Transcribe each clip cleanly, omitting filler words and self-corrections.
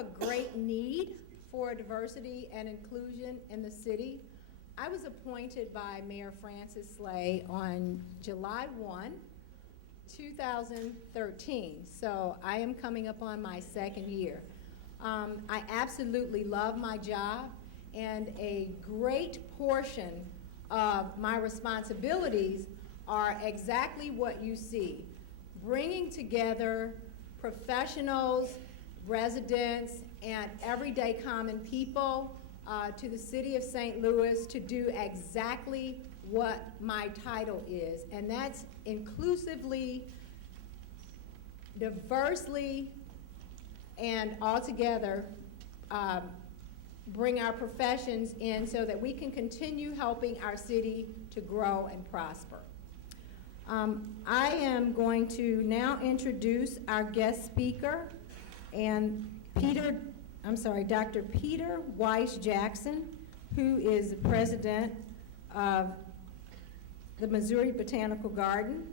a great need for diversity and inclusion in the city. I was appointed by Mayor Francis Slay on July 1, 2013, so I am coming up on my second year. I absolutely love my job, and a great portion of my responsibilities are exactly what you see: bringing together professionals, residents, and everyday common people to the city of St. Louis to do exactly what my title is, and that's inclusively, diversely, and altogether bring our professions in so that we can continue helping our city to grow and prosper. I am going to now introduce our guest speaker, and Dr. Peter Weiss Jackson, who is the president of the Missouri Botanical Garden.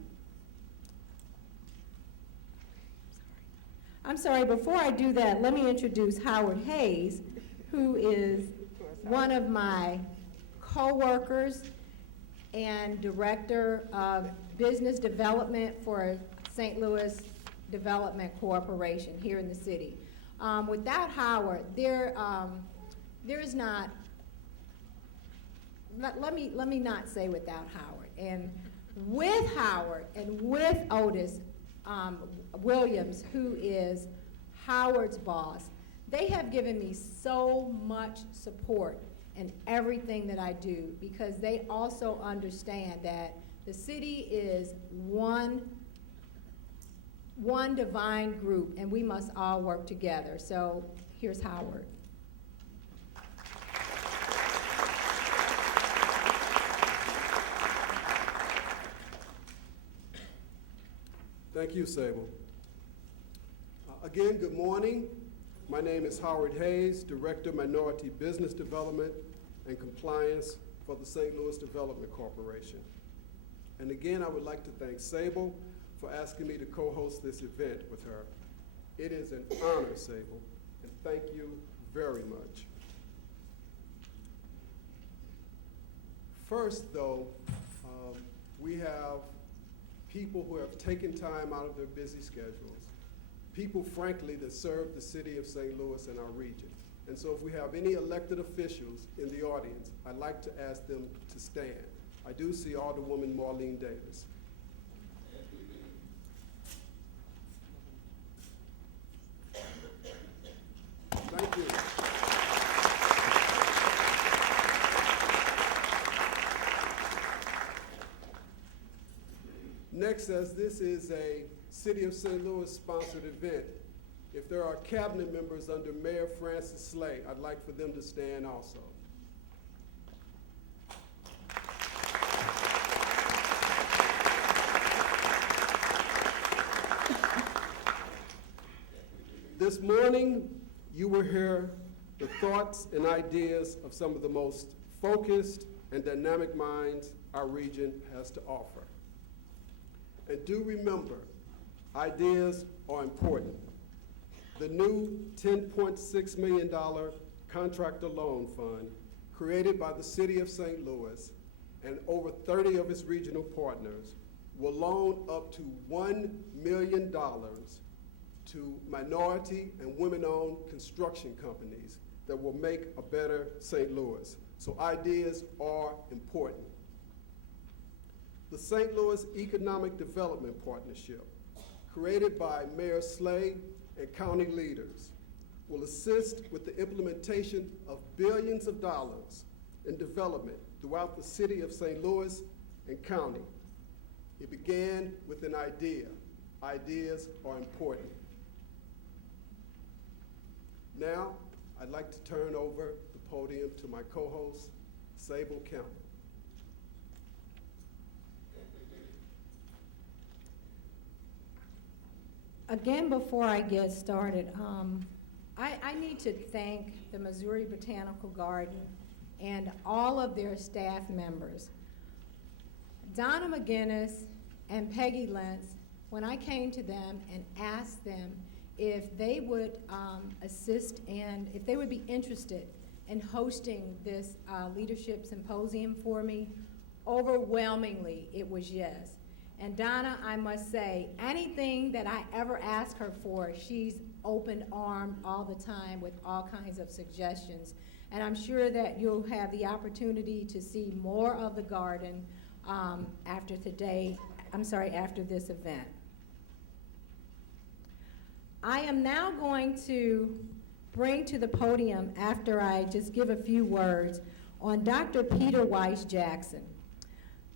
I'm sorry, before I do that, let me introduce Howard Hayes, who is one of my co-workers and director of business development for St. Louis Development Corporation here in the city. Without Howard, there is not, let me not say without Howard. And with Howard and with Otis Williams, who is Howard's boss, they have given me so much support in everything that I do, because they also understand that the city is one divine group, and we must all work together. So here's Howard. Thank you, Sable. Again, good morning. My name is Howard Hayes, Director, Minority Business Development and Compliance for the St. Louis Development Corporation. And again, I would like to thank Sable for asking me to co-host this event with her. It is an honor, Sable, and thank you very much. First, though, we have people who have taken time out of their busy schedules, people, frankly, that serve the city of St. Louis and our region. And so if we have any elected officials in the audience, I'd like to ask them to stand. I do see Alderwoman Marlene Davis. Thank you. Next, as this is a City of St. Louis sponsored event, if there are cabinet members under Mayor Francis Slay, I'd like for them to stand also. This morning, you will hear the thoughts and ideas of some of the most focused and dynamic minds our region has to offer. And do remember, ideas are important. The new $10.6 million contractor loan fund created by the City of St. Louis and over 30 of its regional partners will loan up to $1 million to minority and women-owned construction companies that will make a better St. Louis. So ideas are important. The St. Louis Economic Development Partnership, created by Mayor Slay and county leaders, will assist with the implementation of billions of dollars in development throughout the city of St. Louis and county. It began with an idea. Ideas are important. Now, I'd like to turn over the podium to my co-host, Sable Campbell. Again, before I get started, I need to thank the Missouri Botanical Garden and all of their staff members. Donna McGinnis and Peggy Lentz, when I came to them and asked them if they would assist and if they would be interested in hosting this leadership symposium for me. Overwhelmingly, it was yes. And Donna, I must say, anything that I ever ask her for, she's open-armed all the time with all kinds of suggestions. And I'm sure that you'll have the opportunity to see more of the garden after this event. I am now going to bring to the podium, after I just give a few words, on Dr. Peter Weiss Jackson.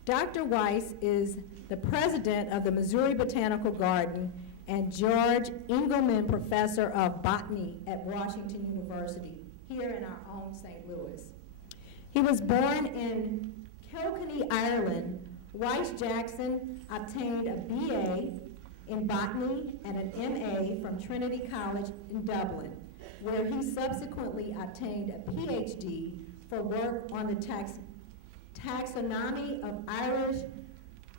Dr. Weiss is the president of the Missouri Botanical Garden and George Engelman Professor of Botany at Washington University, here in our own St. Louis. He was born in Kilkenny, Ireland. Weiss Jackson obtained a BA in botany and an MA from Trinity College in Dublin, where he subsequently obtained a PhD for work on the taxonomy of Irish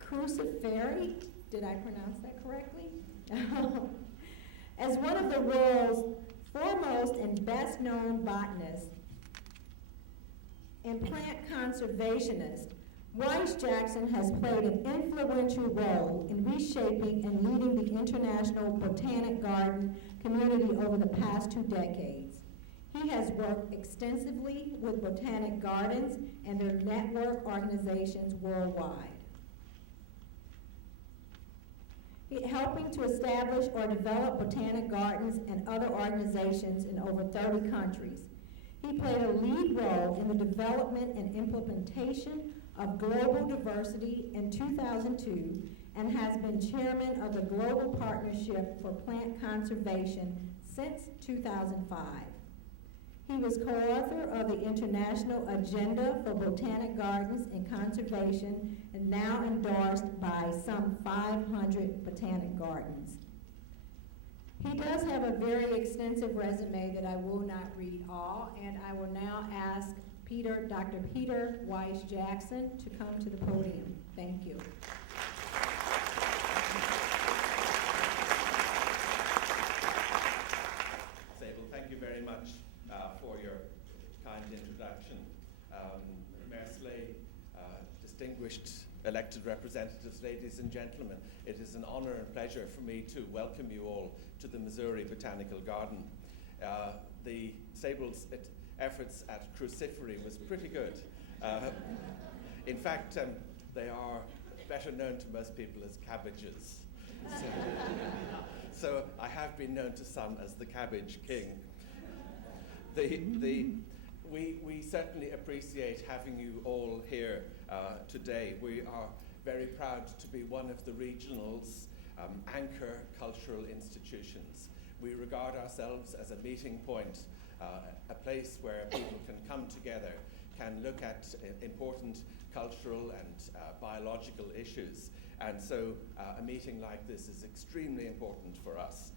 cruciferi. Did I pronounce that correctly? As one of the world's foremost and best known botanists and plant conservationists, Weiss Jackson has played an influential role in reshaping and leading the international botanic garden community over the past 2 decades. He has worked extensively with botanic gardens and their network organizations worldwide, helping to establish or develop botanic gardens and other organizations in over 30 countries. He played a lead role in the development and implementation of global diversity in 2002 and has been chairman of the Global Partnership for Plant Conservation since 2005. He was co-author of the International Agenda for Botanic Gardens and Conservation and now endorsed by some 500 botanic gardens. He does have a very extensive resume that I will not read all, and I will now ask Dr. Peter Weiss Jackson to come to the podium. Thank you. Sable, thank you very much for your kind introduction. Mersley, distinguished elected representatives, ladies and gentlemen, it is an honor and pleasure for me to welcome you all to the Missouri Botanical Garden. The Sable's efforts at crucifery was pretty good. In fact, they are better known to most people as cabbages. So I have been known to some as the Cabbage King. We certainly appreciate having you all here today. We are very proud to be one of the regional's anchor cultural institutions. We regard ourselves as a meeting point, a place where people can come together, can look at important cultural and biological issues. And so a meeting like this is extremely important for us.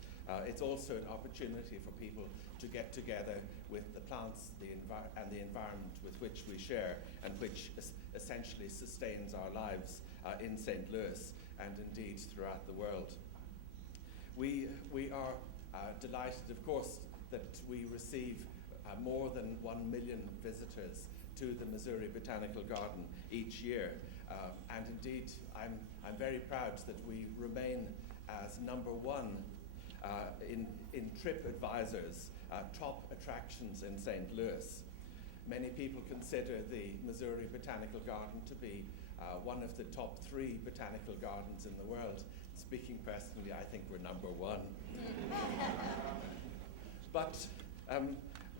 It's also an opportunity for people to get together with the plants and the environment with which we share and which essentially sustains our lives in St. Louis and indeed throughout the world. We are delighted, of course, that we receive more than 1 million visitors to the Missouri Botanical Garden each year. And indeed, I'm very proud that we remain as #1 in TripAdvisor's top attractions in St. Louis. Many people consider the Missouri Botanical Garden to be one of the top 3 botanical gardens in the world. Speaking personally, I think we're #1. But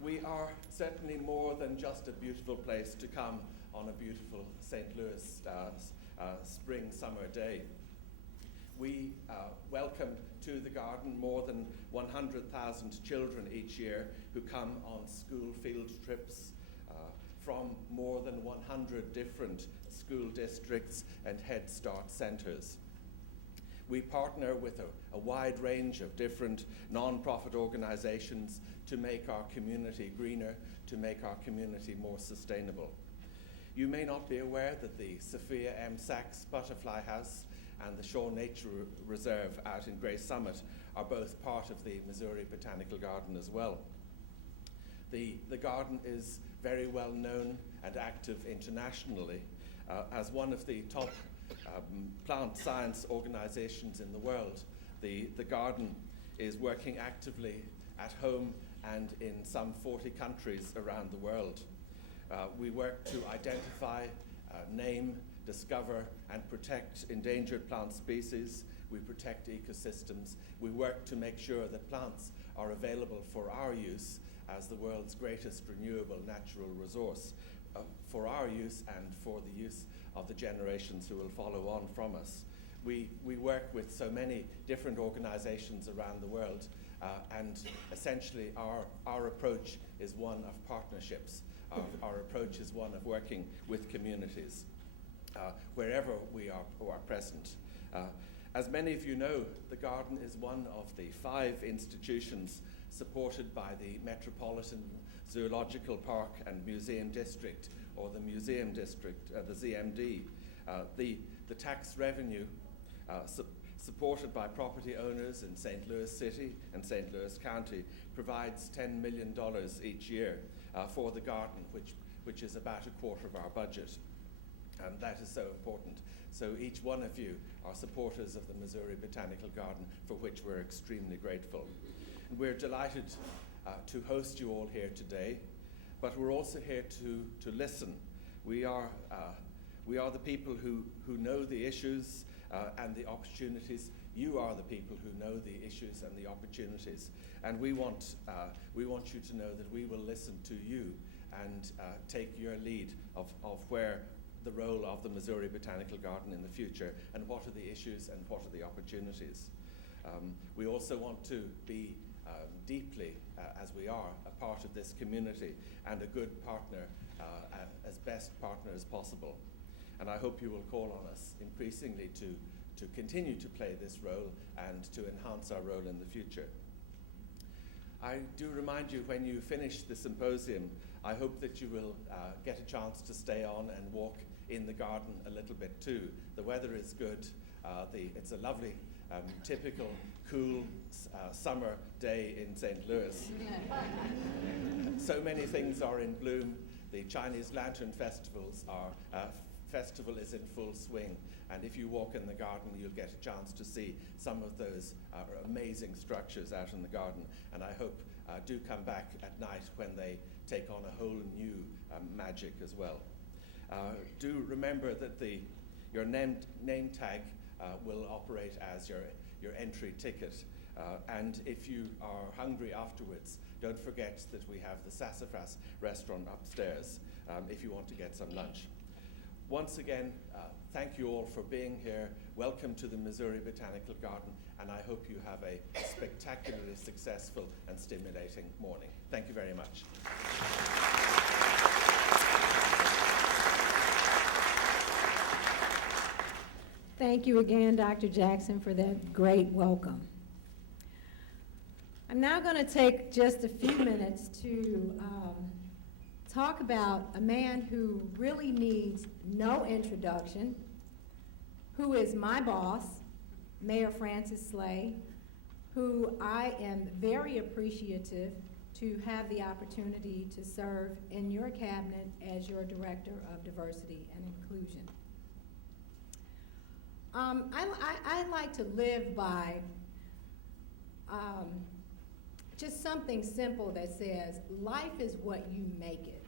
we are certainly more than just a beautiful place to come on a beautiful St. Louis spring summer day. We welcome to the garden more than 100,000 children each year who come on school field trips from more than 100 different school districts and Head Start centers. We partner with a wide range of different non-profit organizations to make our community greener, to make our community more sustainable. You may not be aware that the Sophia M. Sachs Butterfly House and the Shaw Nature Reserve out in Grey Summit are both part of the Missouri Botanical Garden as well. The garden is very well known and active internationally as one of the top plant science organizations in the world. The garden is working actively at home and in some 40 countries around the world. We work to identify, name, discover, and protect endangered plant species. We protect ecosystems. We work to make sure that plants are available for our use as the world's greatest renewable natural resource, for our use and for the use of the generations who will follow on from us. We work with so many different organizations around the world, and essentially our approach is one of partnerships. Our approach is one of working with communities wherever we are present. As many of you know, the garden is one of the 5 institutions supported by the Metropolitan Zoological Park and Museum District, or the Museum District, the ZMD. The tax revenue supported by property owners in St. Louis City and St. Louis County provides $10 million each year for the garden, which is about a quarter of our budget. And that is so important. So each one of you are supporters of the Missouri Botanical Garden, for which we're extremely grateful. And we're delighted to host you all here today, but we're also here to listen. We are the people who know the issues and the opportunities. You are the people who know the issues and the opportunities. And we want you to know that we will listen to you and take your lead of where the role of the Missouri Botanical Garden in the future, and what are the issues and what are the opportunities. We also want to be deeply, as we are, a part of this community and a good partner, as best partner as possible. And I hope you will call on us increasingly to continue to play this role and to enhance our role in the future. I do remind you, when you finish the symposium, I hope that you will get a chance to stay on and walk in the garden a little bit too. The weather is good. It's a lovely, typical, cool summer day in St. Louis. So many things are in bloom. The Chinese Lantern festival is in full swing. And if you walk in the garden, you'll get a chance to see some of those amazing structures out in the garden. And I hope do come back at night when they take on a whole new magic as well. Do remember that your name tag will operate as your entry ticket. And if you are hungry afterwards, don't forget that we have the Sassafras restaurant upstairs if you want to get some lunch. Once again, thank you all for being here. Welcome to the Missouri Botanical Garden, and I hope you have a spectacularly successful and stimulating morning. Thank you very much. Thank you again, Dr. Jackson, for that great welcome. I'm now going to take just a few minutes to talk about a man who really needs no introduction, who is my boss, Mayor Francis Slay, who I am very appreciative to have the opportunity to serve in your cabinet as your Director of Diversity and Inclusion. I like to live by just something simple that says, life is what you make it.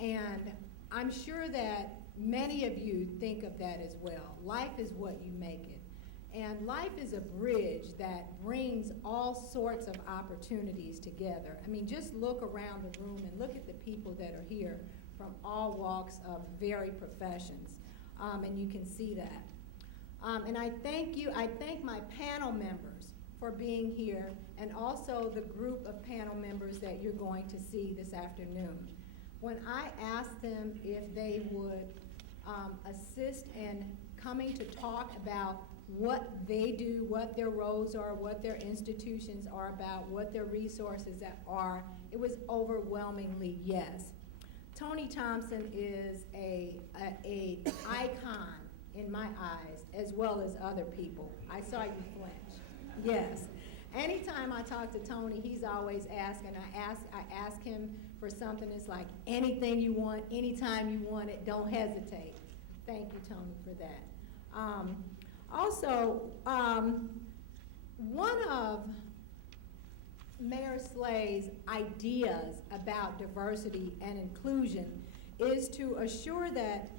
And I'm sure that many of you think of that as well. Life is what you make it. And life is a bridge that brings all sorts of opportunities together. I mean, just look around the room and look at the people that are here from all walks of varied professions, and you can see that. And I thank my panel members for being here, and also the group of panel members that you're going to see this afternoon. When I asked them if they would assist in coming to talk about what they do, what their roles are, what their institutions are about, what their resources are, it was overwhelmingly yes. Tony Thompson is an icon in my eyes, as well as other people. I saw you flinch. Yes. Anytime I talk to Tony, he's always asking. I ask him for something. It's like, anything you want, anytime you want it, don't hesitate. Thank you, Tony, for that. Also, one of Mayor Slay's ideas about diversity and inclusion is to assure that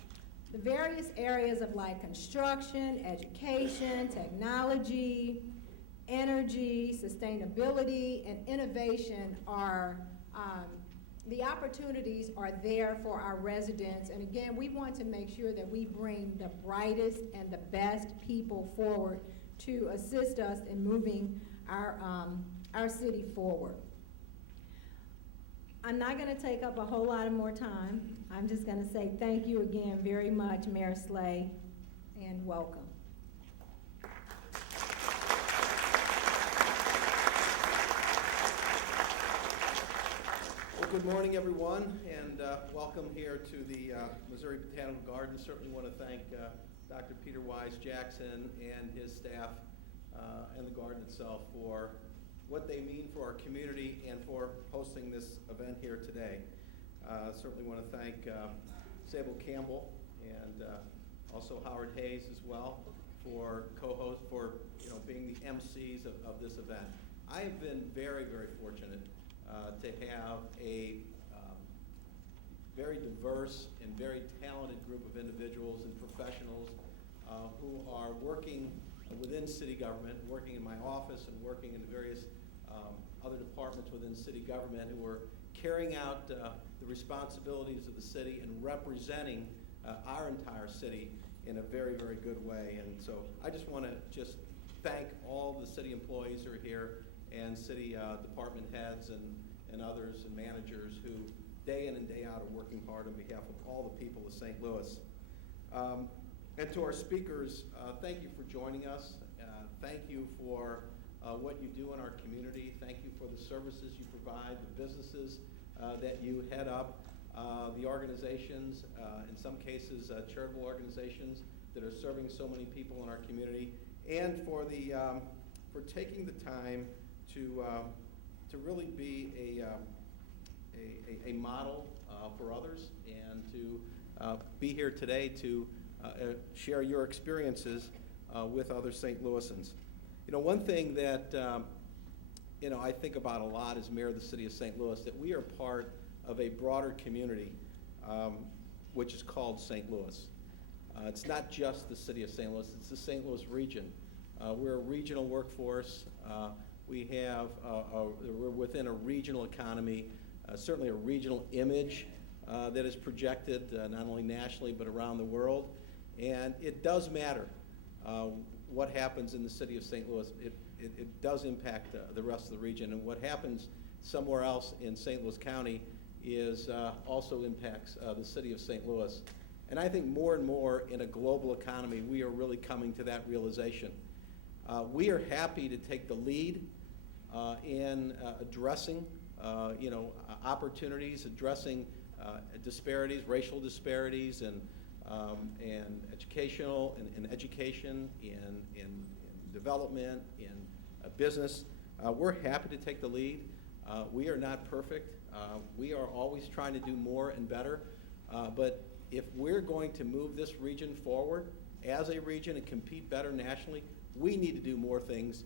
the various areas of like construction, education, technology, energy, sustainability, and innovation are, the opportunities are there for our residents. And again, we want to make sure that we bring the brightest and the best people forward to assist us in moving our city forward. I'm not going to take up a whole lot of more time. I'm just going to say thank you again very much, Mayor Slay, and welcome. Well, good morning, everyone, and welcome here to the Missouri Botanical Gardens. Certainly want to thank Dr. Peter Wise-Jackson and his staff and the garden itself for what they mean for our community and for hosting this event here today. Certainly want to thank Sable Campbell and also Howard Hayes as well for being the MCs of this event. I have been very, very fortunate to have a very diverse and very talented group of individuals and professionals who are working within city government, working in my office and working in the various other departments within city government, who are carrying out the responsibilities of the city and representing our entire city in a very, very good way. And so I just want to thank all the city employees who are here and city department heads and others and managers who day in and day out are working hard on behalf of all the people of St. Louis. And to our speakers, thank you for joining us. Thank you for what you do in our community. Thank you for the services you provide, the businesses that you head up, the organizations, in some cases charitable organizations that are serving so many people in our community, and for taking the time to really be a model for others, and to be here today to share your experiences with other St. Louisans. You know, one thing that I think about a lot as mayor of the city of St. Louis, that we are part of a broader community which is called St. Louis. It's not just the city of St. Louis, it's the St. Louis region. We're a regional workforce. We're within a regional economy, certainly a regional image that is projected not only nationally but around the world. And it does matter what happens in the city of St. Louis. It does impact the rest of the region. And what happens somewhere else in St. Louis County also impacts the city of St. Louis. And I think more and more in a global economy, we are really coming to that realization. We are happy to take the lead in addressing opportunities, addressing disparities, racial disparities, and educational and education, in development, in business. We're happy to take the lead. We are not perfect. We are always trying to do more and better. But if we're going to move this region forward as a region and compete better nationally, we need to do more things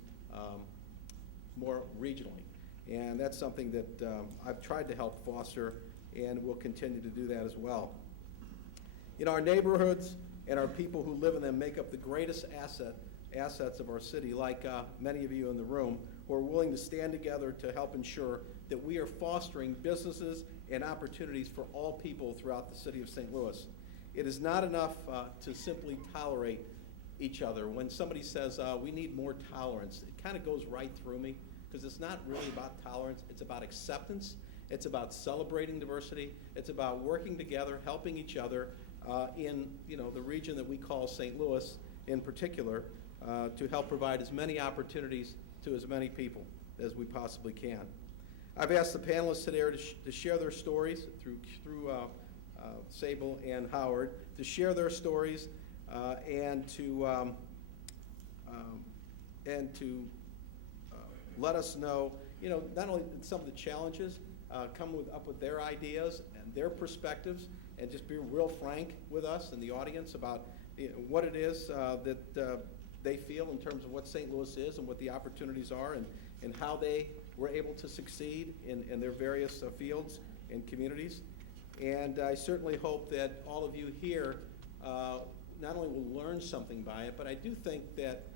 more regionally. And that's something that I've tried to help foster, and will continue to do that as well. You know, our neighborhoods and our people who live in them make up the greatest assets of our city, like many of you in the room who are willing to stand together to help ensure that we are fostering businesses and opportunities for all people throughout the city of St. Louis. It is not enough to simply tolerate each other. When somebody says we need more tolerance, it kind of goes right through me, because it's not really about tolerance. It's about acceptance. It's about celebrating diversity. It's about working together, helping each other in the region that we call St. Louis in particular, to help provide as many opportunities to as many people as we possibly can. I've asked the panelists today to share their stories through Sable and Howard, to share their stories and to let us know, not only some of the challenges, come up with their ideas and their perspectives, and just be real frank with us and the audience about what it is that they feel in terms of what St. Louis is and what the opportunities are, and how they were able to succeed in their various fields and communities. And I certainly hope that all of you here not only will learn something by it, but I do think that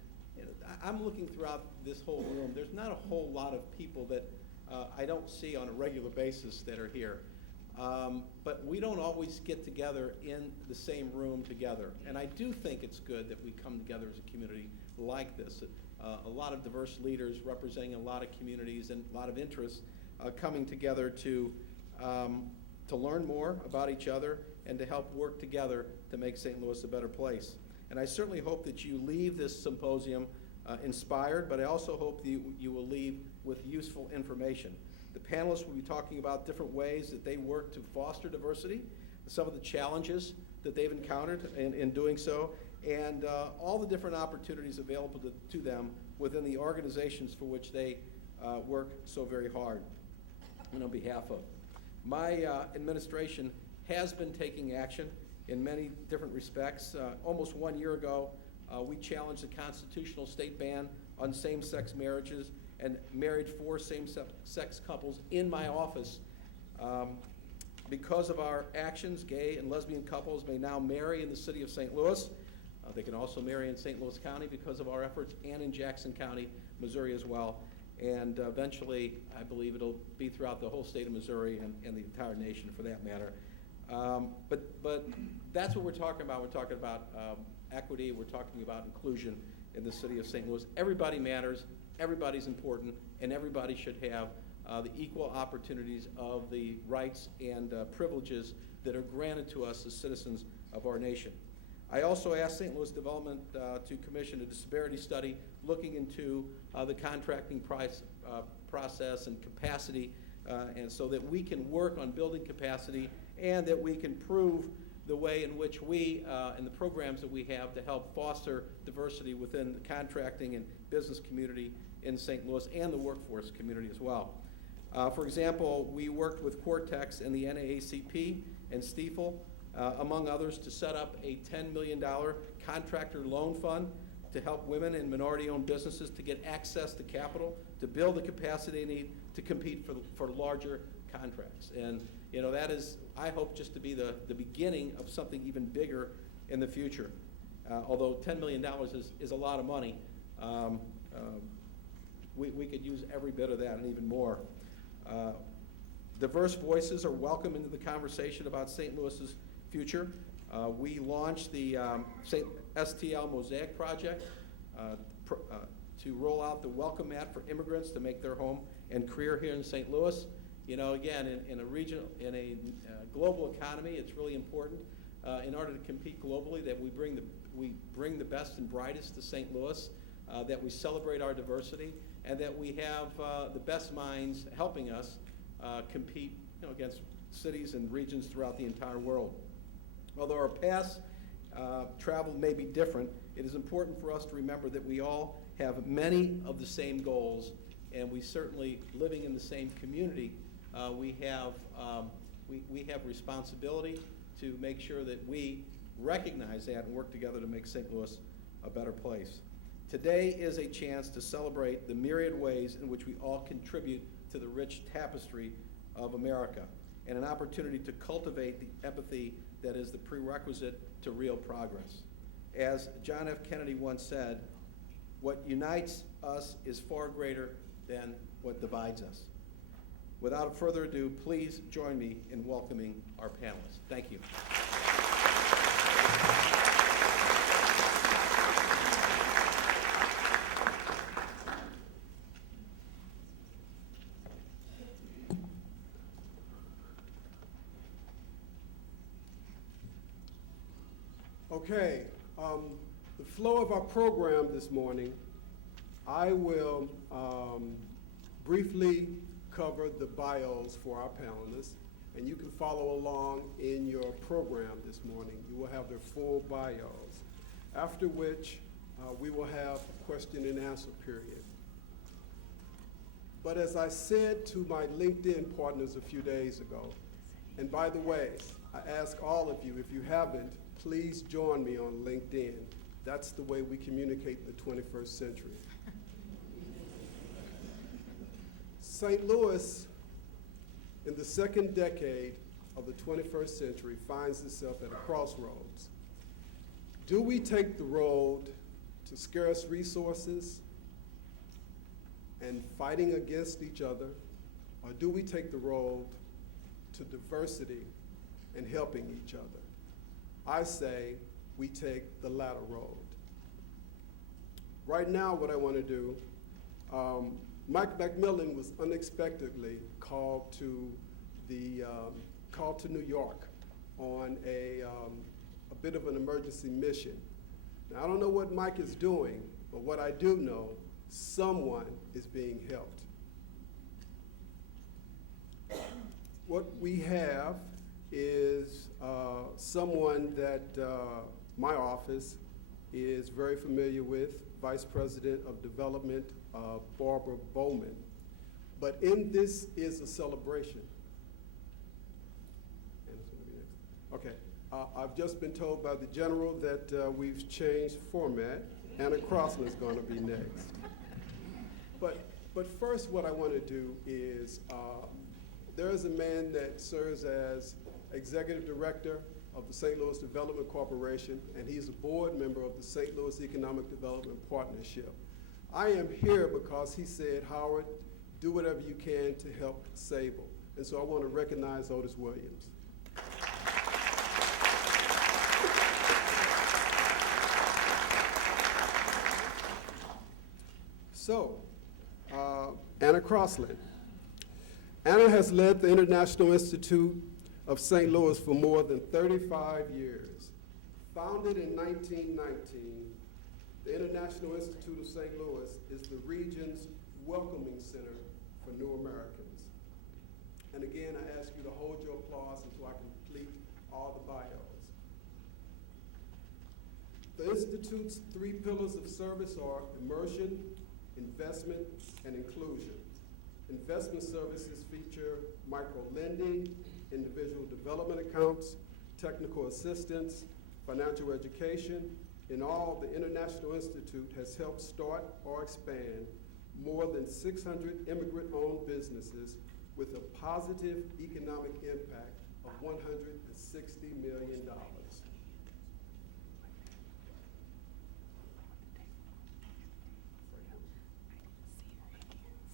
I'm looking throughout this whole room. There's not a whole lot of people that I don't see on a regular basis that are here. But we don't always get together in the same room together. And I do think it's good that we come together as a community like this. A lot of diverse leaders representing a lot of communities and a lot of interests coming together to learn more about each other and to help work together to make St. Louis a better place. And I certainly hope that you leave this symposium inspired, but I also hope that you will leave with useful information. The panelists will be talking about different ways that they work to foster diversity, some of the challenges that they've encountered in doing so, and all the different opportunities available to them within the organizations for which they work so very hard and on behalf of. My administration has been taking action in many different respects. Almost 1 year ago, we challenged the constitutional state ban on same-sex marriages and married 4 same-sex couples in my office. Because of our actions, gay and lesbian couples may now marry in the city of St. Louis. They can also marry in St. Louis County because of our efforts, and in Jackson County, Missouri as well. And eventually, I believe it'll be throughout the whole state of Missouri and the entire nation for that matter. But that's what we're talking about. We're talking about equity. We're talking about inclusion in the city of St. Louis. Everybody matters. Everybody's important, and everybody should have the equal opportunities of the rights and privileges that are granted to us as citizens of our nation. I also asked St. Louis Development to commission a disparity study looking into the contracting process and capacity, and so that we can work on building capacity and that we can prove the way in which we, and the programs that we have to help foster diversity within the contracting and business community in St. Louis and the workforce community as well. For example, we worked with Cortex and the NAACP and Stiefel, among others, to set up a $10 million contractor loan fund to help women and minority-owned businesses to get access to capital, to build the capacity they need to compete for larger contracts. And that is, I hope, just to be the beginning of something even bigger in the future. Although $10 million is a lot of money, we could use every bit of that and even more. Diverse voices are welcome into the conversation about St. Louis's future. We launched the STL Mosaic Project to roll out the welcome mat for immigrants to make their home and career here in St. Louis. Again, in a global economy, it's really important in order to compete globally that we bring the best and brightest to St. Louis, that we celebrate our diversity, and that we have the best minds helping us compete against cities and regions throughout the entire world. Although our paths travel may be different, it is important for us to remember that we all have many of the same goals, and we certainly, living in the same community, we have responsibility to make sure that we recognize that and work together to make St. Louis a better place. Today is a chance to celebrate the myriad ways in which we all contribute to the rich tapestry of America, and an opportunity to cultivate the empathy that is the prerequisite to real progress. As John F. Kennedy once said, what unites us is far greater than what divides us. Without further ado, please join me in welcoming our panelists. Thank you. Okay, the flow of our program this morning, I will briefly cover the bios for our panelists, and you can follow along in your program this morning. You will have their full bios. after which we will have a question and answer period. But as I said to my LinkedIn partners a few days ago, and by the way, I ask all of you, if you haven't, please join me on LinkedIn. That's the way we communicate in the 21st century. St. Louis, in the second decade of the 21st century, finds itself at a crossroads. Do we take the road to scarce resources and fighting against each other, or do we take the road to diversity and helping each other? I say we take the latter road. Right now, what I want to do, Mike McMillan was unexpectedly called to New York on a bit of an emergency mission. Now, I don't know what Mike is doing, but what I do know, someone is being helped. What we have is someone that my office is very familiar with, Vice President of Development, Barbara Bowman. But in this is a celebration. Okay, I've just been told by the General that we've changed format. Anna Crossland is going to be next. But first what I want to do is, there is a man that serves as Executive Director of the St. Louis Development Corporation, and he's a board member of the St. Louis Economic Development Partnership. I am here because he said, Howard, do whatever you can to help Sable. And so I want to recognize Otis Williams. So, Anna Crossland. Anna has led the International Institute of St. Louis for more than 35 years. Founded in 1919, the International Institute of St. Louis is the region's welcoming center for new Americans. And again, I ask you to hold your applause until I complete all the bios. The Institute's 3 pillars of service are immersion, investment, and inclusion. Investment services feature micro-lending, individual development accounts, technical assistance, financial education. In all, the International Institute has helped start or expand more than 600 immigrant-owned businesses with a positive economic impact of $160 million.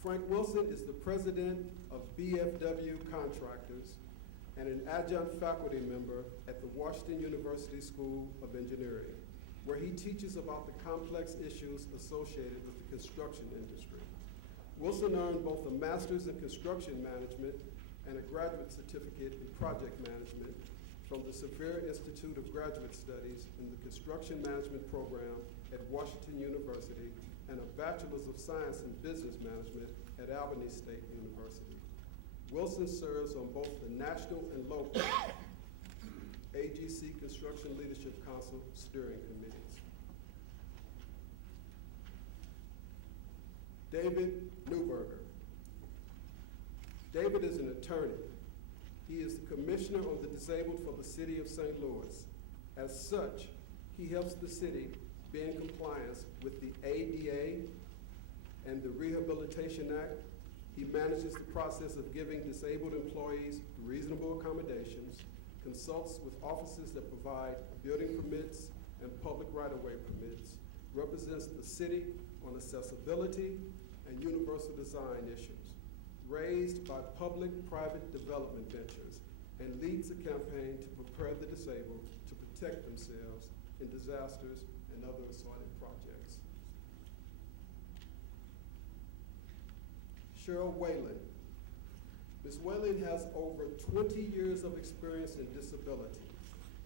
Frank Wilson is the president of BFW Contractors and an adjunct faculty member at the Washington University School of Engineering, where he teaches about the complex issues associated with the construction industry. Wilson earned both a master's in construction management and a graduate certificate in project management from the Sevier Institute of Graduate Studies in the Construction Management Program at Washington University and a Bachelor's of Science in Business Management at Albany State University. Wilson serves on both the national and local AGC Construction Leadership Council steering committees. David Newberger. David is an attorney. He is the Commissioner of the Disabled for the City of St. Louis. As such, he helps the city be in compliance with the ADA and the Rehabilitation Act. He manages the process of giving disabled employees reasonable accommodations, consults with offices that provide building permits and public right-of-way permits, represents the city on accessibility and universal design issues, raised by public-private development ventures, and leads a campaign to prepare the disabled to protect themselves in disasters and other assorted projects. Cheryl Whalen. Ms. Whalen has over 20 years of experience in disability,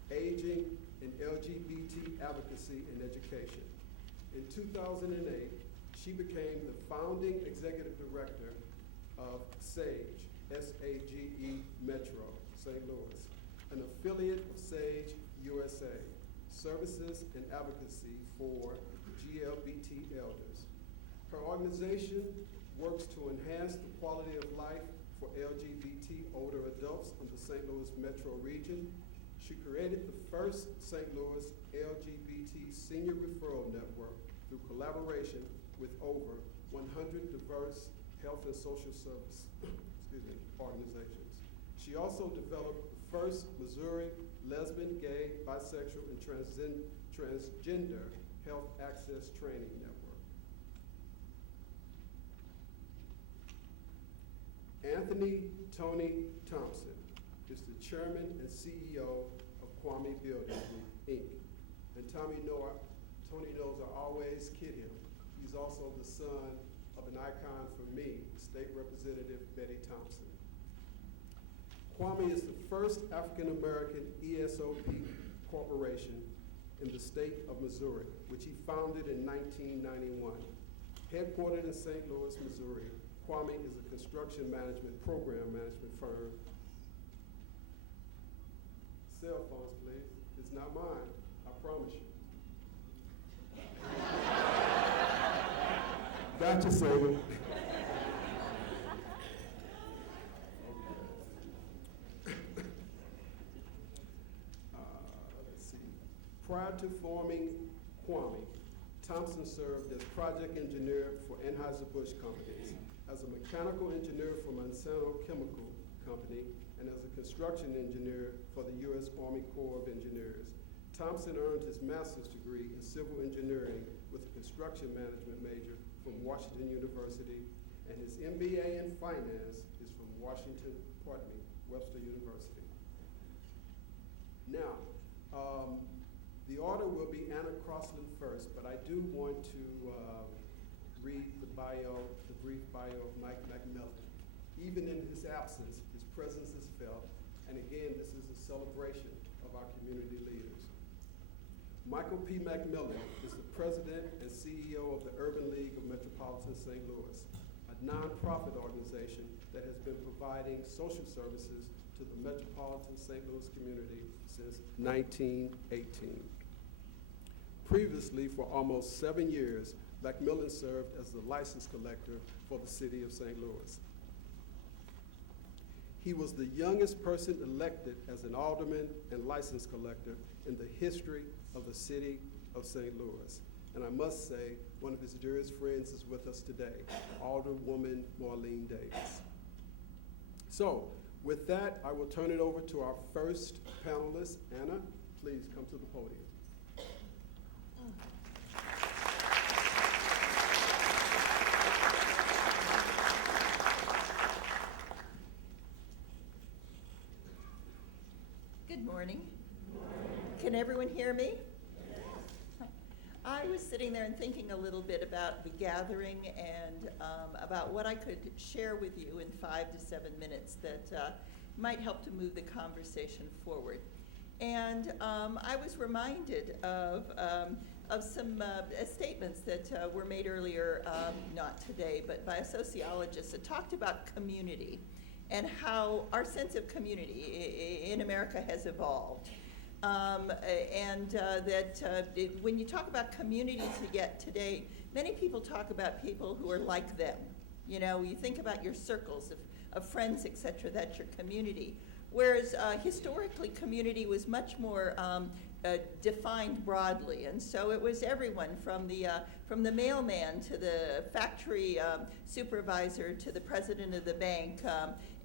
aging, and LGBT advocacy and education. In 2008, she became the founding executive director of SAGE, S-A-G-E Metro, St. Louis, an affiliate of SAGE USA, services and advocacy for GLBT elders. Her organization works to enhance the quality of life for LGBT older adults in the St. Louis metro region. She created the first St. Louis LGBT senior referral network through collaboration with over 100 diverse health and social service organizations. She also developed the first Missouri lesbian, gay, bisexual, and transgender health access training network. Anthony Tony Thompson is the chairman and CEO of Kwame Building Group, Inc. And Tony knows I always kid him. He's also the son of an icon for me, State Representative Betty Thompson. Kwame is the first African-American ESOP corporation in the state of Missouri, which he founded in 1991. Headquartered in St. Louis, Missouri, Kwame is a construction management program management firm. Cell phones, please. It's not mine, I promise you. Gotcha, Sable. Let's see. Prior to forming Kwame, Thompson served as project engineer for Anheuser-Busch companies, as a mechanical engineer for Monsanto Chemical Company, and as a construction engineer for the U.S. Army Corps of Engineers. Thompson earned his master's degree in civil engineering with a construction management major from Washington University, and his MBA in finance is from Webster University. Now, the order will be Anna Crossland first, but I do want to read the brief bio of Mike McMillan. Even in his absence, his presence is felt, and again, this is a celebration of our community leaders. Michael P. McMillan is the president and CEO of the Urban League of Metropolitan St. Louis, a nonprofit organization that has been providing social services to the metropolitan St. Louis community since 1918. Previously, for almost 7 years, McMillan served as the license collector for the city of St. Louis. He was the youngest person elected as an alderman and license collector in the history of the city of St. Louis. And I must say, one of his dearest friends is with us today, Alderwoman Marlene Davis. So, with that, I will turn it over to our first panelist. Anna, please come to the podium. Good morning. Can everyone hear me? I was sitting there and thinking a little bit about the gathering and about what I could share with you in 5 to 7 minutes that might help to move the conversation forward. And I was reminded of some statements that were made earlier, not today, but by a sociologist that talked about community and how our sense of community in America has evolved. When you talk about communities today, many people talk about people who are like them. You know, you think about your circles of friends, et cetera, that's your community. Whereas historically, community was much more defined broadly, and so it was everyone from the mailman to the factory supervisor to the president of the bank,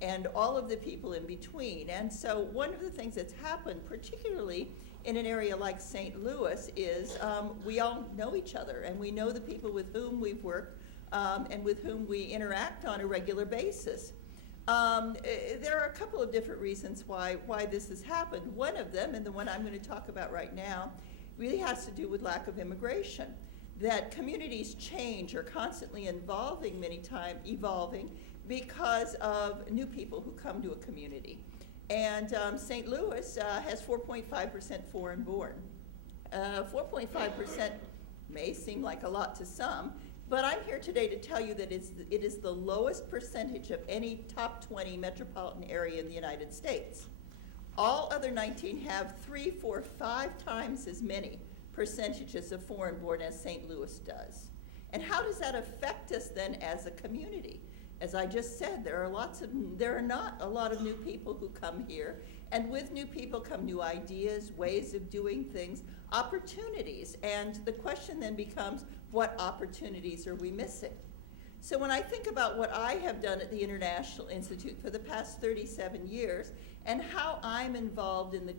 and all of the people in between. And so one of the things that's happened, particularly in an area like St. Louis, is we all know each other, and we know the people with whom we've worked and with whom we interact on a regular basis. There are a couple of different reasons why this has happened. One of them, and the one I'm going to talk about right now, really has to do with lack of immigration. That communities change, are constantly evolving because of new people who come to a community. And St. Louis has 4.5% foreign born. 4.5% may seem like a lot to some, but I'm here today to tell you that it is the lowest percentage of any top 20 metropolitan area in the United States. All other 19 have 3, 4, 5 times as many percentages of foreign-born as St. Louis does. And how does that affect us then as a community? As I just said, there are not a lot of new people who come here, and with new people come new ideas, ways of doing things, opportunities, and the question then becomes, what opportunities are we missing? So when I think about what I have done at the International Institute for the past 37 years, and how I'm involved in the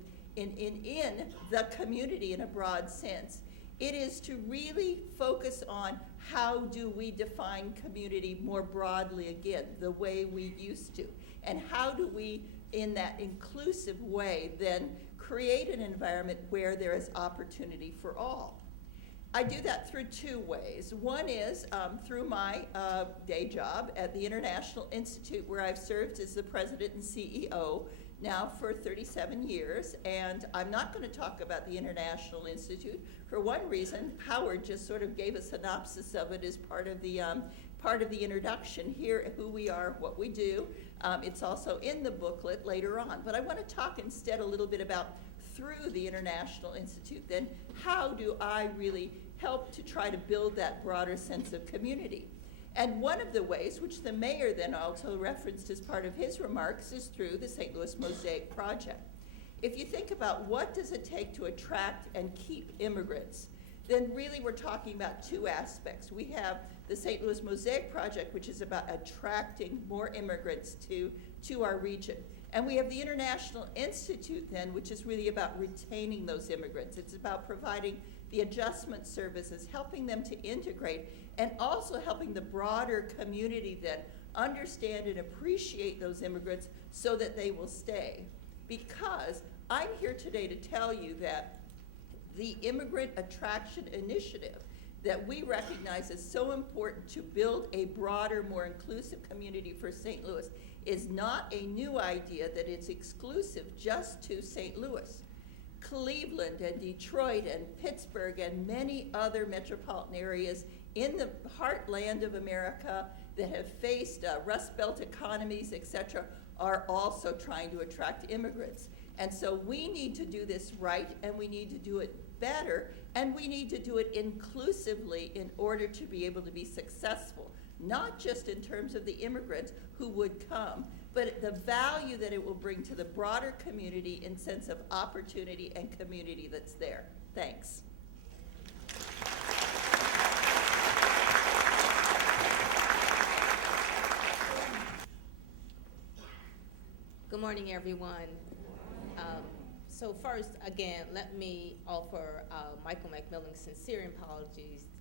community in a broad sense, it is to really focus on how do we define community more broadly again, the way we used to, and how do we, in that inclusive way, then create an environment where there is opportunity for all. I do that through 2 ways. One is through my day job at the International Institute, where I've served as the president and CEO now for 37 years, and I'm not going to talk about the International Institute for one reason. Howard just sort of gave a synopsis of it as part of the introduction here, who we are, what we do. It's also in the booklet later on, but I want to talk instead a little bit about through the International Institute, then how do I really help to try to build that broader sense of community? And one of the ways, which the mayor then also referenced as part of his remarks, is through the St. Louis Mosaic Project. If you think about what does it take to attract and keep immigrants, then really we're talking about 2 aspects. We have the St. Louis Mosaic Project, which is about attracting more immigrants to our region. And we have the International Institute then, which is really about retaining those immigrants. It's about providing the adjustment services, helping them to integrate, and also helping the broader community then understand and appreciate those immigrants so that they will stay. Because I'm here today to tell you that the Immigrant Attraction Initiative that we recognize is so important to build a broader, more inclusive community for St. Louis is not a new idea that it's exclusive just to St. Louis. Cleveland and Detroit and Pittsburgh and many other metropolitan areas in the heartland of America that have faced Rust Belt economies, etc., are also trying to attract immigrants. And so we need to do this right, and we need to do it better, and we need to do it inclusively in order to be able to be successful, not just in terms of the immigrants who would come, but the value that it will bring to the broader community in sense of opportunity and community that's there. Thanks. Good morning, everyone. So first, again, let me offer Michael McMillan's sincere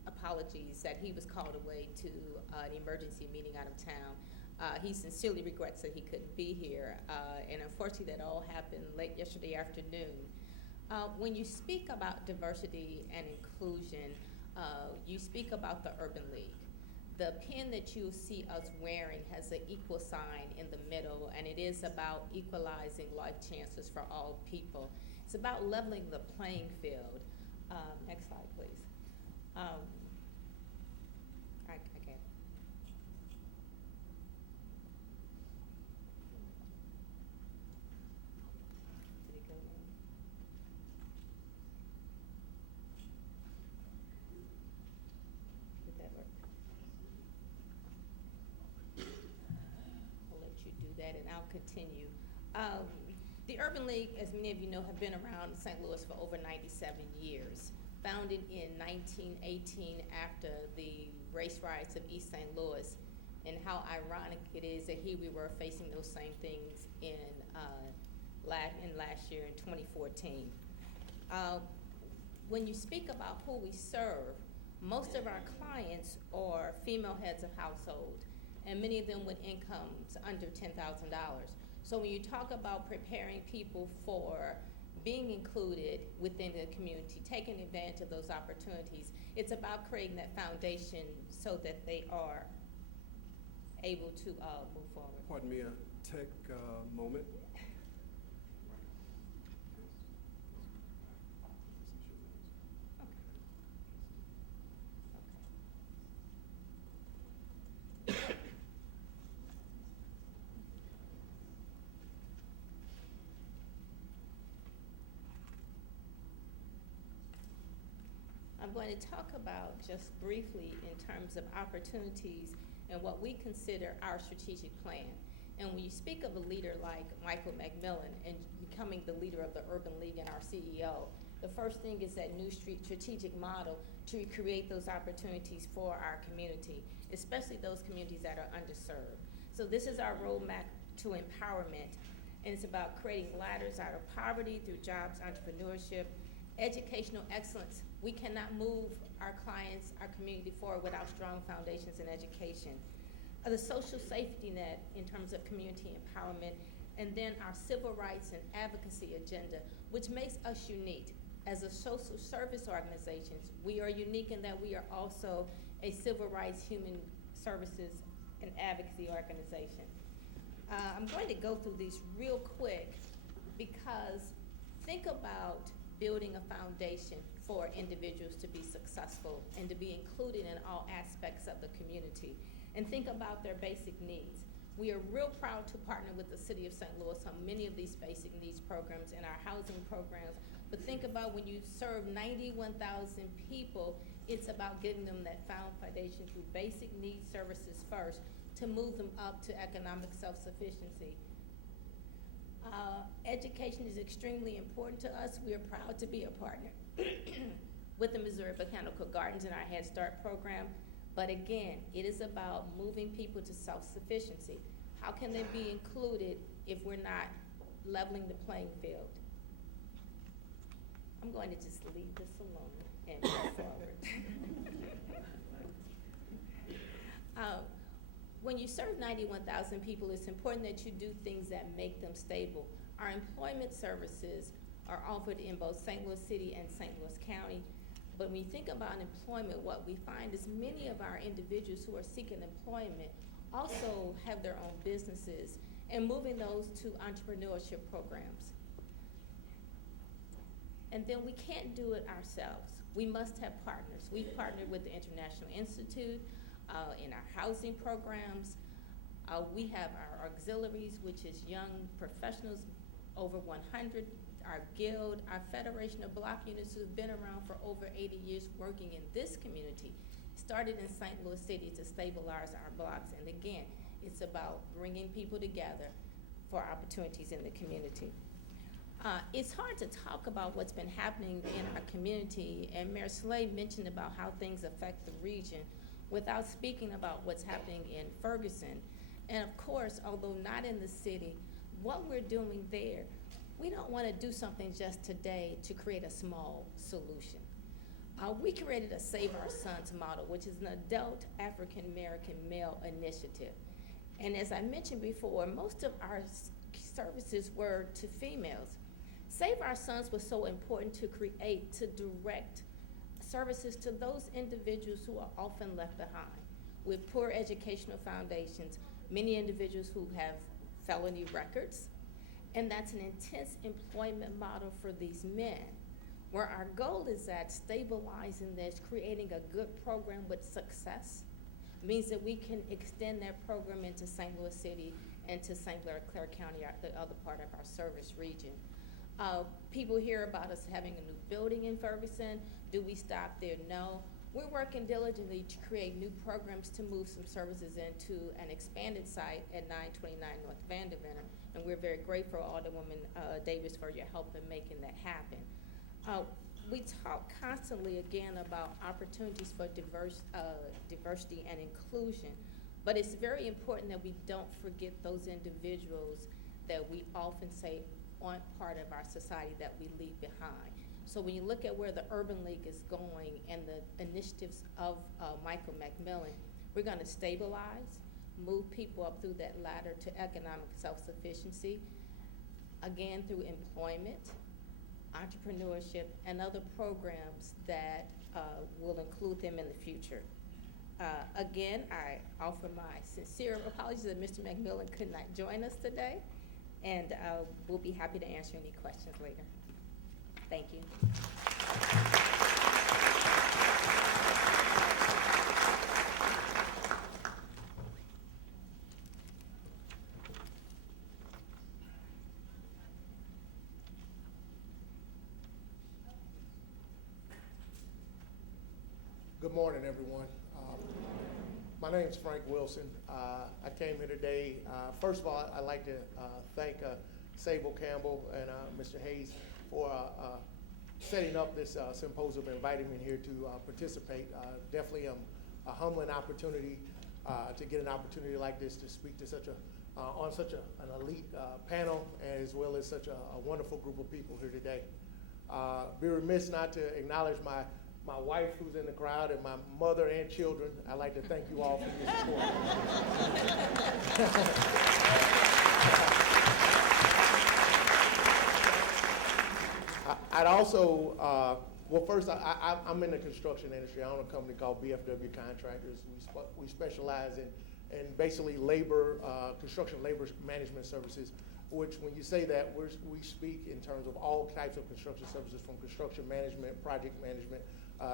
apologies that he was called away to an emergency meeting out of town. He sincerely regrets that he couldn't be here, and unfortunately that all happened late yesterday afternoon. When you speak about diversity and inclusion, you speak about the Urban League. The pin that you see us wearing has an equal sign in the middle, and it is about equalizing life chances for all people. It's about leveling the playing field. Next slide, please. I can't. Did it go now? Did that work? I'll let you do that, and I'll continue. The Urban League, as many of you know, have been around in St. Louis for over 97 years. Founded in 1918 after the race riots of East St. Louis, and how ironic it is that here we were facing those same things in last year in 2014. When you speak about who we serve, most of our clients are female heads of household, and many of them with incomes under $10,000. So when you talk about preparing people for being included within the community, taking advantage of those opportunities, it's about creating that foundation so that they are able to move forward. Pardon me, a tech moment. I'm going to talk about just briefly in terms of opportunities and what we consider our strategic plan. And when you speak of a leader like Michael McMillan and becoming the leader of the Urban League and our CEO, the first thing is that new strategic model to create those opportunities for our community, especially those communities that are underserved. So this is our roadmap to empowerment, and it's about creating ladders out of poverty through jobs, entrepreneurship, educational excellence. We cannot move our clients, our community forward without strong foundations in education. The social safety net in terms of community empowerment, and then our civil rights and advocacy agenda, which makes us unique. As a social service organization, we are unique in that we are also a civil rights, human services, and advocacy organization. I'm going to go through these real quick because think about building a foundation for individuals to be successful and to be included in all aspects of the community. And think about their basic needs. We are real proud to partner with the City of St. Louis on many of these basic needs programs and our housing programs. But think about when you serve 91,000 people, it's about giving them that foundation through basic needs services first to move them up to economic self-sufficiency. Education is extremely important to us. We are proud to be a partner with the Missouri Botanical Gardens in our Head Start program. But again, it is about moving people to self-sufficiency. How can they be included if we're not leveling the playing field? I'm going to just leave this alone and move forward. When you serve 91,000 people, it's important that you do things that make them stable. Our employment services are offered in both St. Louis City and St. Louis County. But when you think about employment, what we find is many of our individuals who are seeking employment also have their own businesses, and moving those to entrepreneurship programs. And then we can't do it ourselves. We must have partners. We've partnered with the International Institute in our housing programs. We have our auxiliaries, which is young professionals, over 100, our guild, our Federation of Block Units who've been around for over 80 years working in this community. Started in St. Louis City to stabilize our blocks. And again, it's about bringing people together for opportunities in the community. It's hard to talk about what's been happening in our community, and Mayor Slade mentioned about how things affect the region without speaking about what's happening in Ferguson. And of course, although not in the city, what we're doing there, we don't want to do something just today to create a small solution. We created a Save Our Sons model, which is an adult African-American male initiative. And as I mentioned before, most of our services were to females. Save Our Sons was so important to create, to direct services to those individuals who are often left behind with poor educational foundations, many individuals who have felony records, and that's an intense employment model for these men, where our goal is that stabilizing this, creating a good program with success, means that we can extend that program into St. Louis City and to St. Clair County, the other part of our service region. People hear about us having a new building in Ferguson. Do we stop there? No. We're working diligently to create new programs to move some services into an expanded site at 929 North Vanderbilt, and we're very grateful, Alderwoman Davis, for your help in making that happen. We talk constantly, again, about opportunities for diversity and inclusion, but it's very important that we don't forget those individuals that we often say aren't part of our society that we leave behind. So when you look at where the Urban League is going and the initiatives of Michael McMillan, we're going to stabilize, move people up through that ladder to economic self-sufficiency, again through employment, entrepreneurship, and other programs that will include them in the future. Again, I offer my sincere apologies that Mr. McMillan could not join us today, and we'll be happy to answer any questions later. Thank you. morning, everyone. My name is Frank Wilson. I came here today. First of all, I'd like to thank Sable Campbell and Mr. Hayes for setting up this symposium, inviting me here to participate. Definitely a humbling opportunity to get an opportunity like this to speak to such on such an elite panel, as well as such a wonderful group of people here today. Be remiss not to acknowledge my wife who's in the crowd and my mother and children. I'd like to thank you all for your support. I'd also, well, first, I'm in the construction industry. I own a company called BFW Contractors. We specialize in basically labor, construction labor management services, which when you say that, we speak in terms of all types of construction services, from construction management, project management,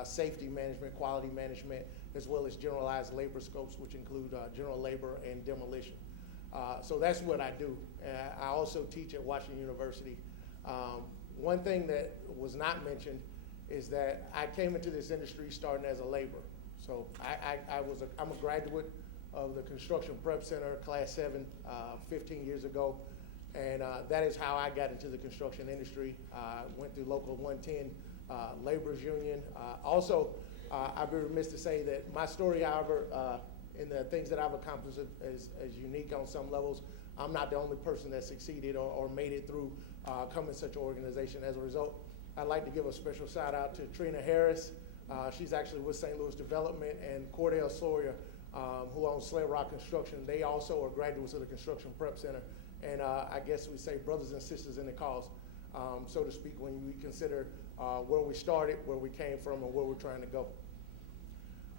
safety management, quality management, as well as generalized labor scopes, which include general labor and demolition. So that's what I do. I also teach at Washington University. One thing that was not mentioned is that I came into this industry starting as a laborer. So I'm a graduate of the Construction Prep Center, Class 7, 15 years ago. And that is how I got into the construction industry. Went through Local 110, Laborers Union. Also, I'd be remiss to say that my story, however, in the things that I've accomplished is unique on some levels. I'm not the only person that succeeded or made it through coming to such an organization. As a result, I'd like to give a special shout out to Trina Harris. She's actually with St. Louis Development, and Cordell Sawyer, who owns Sled Rock Construction. They also are graduates of the Construction Prep Center. And I guess we say brothers and sisters in the cause, so to speak, when we consider where we started, where we came from, and where we're trying to go.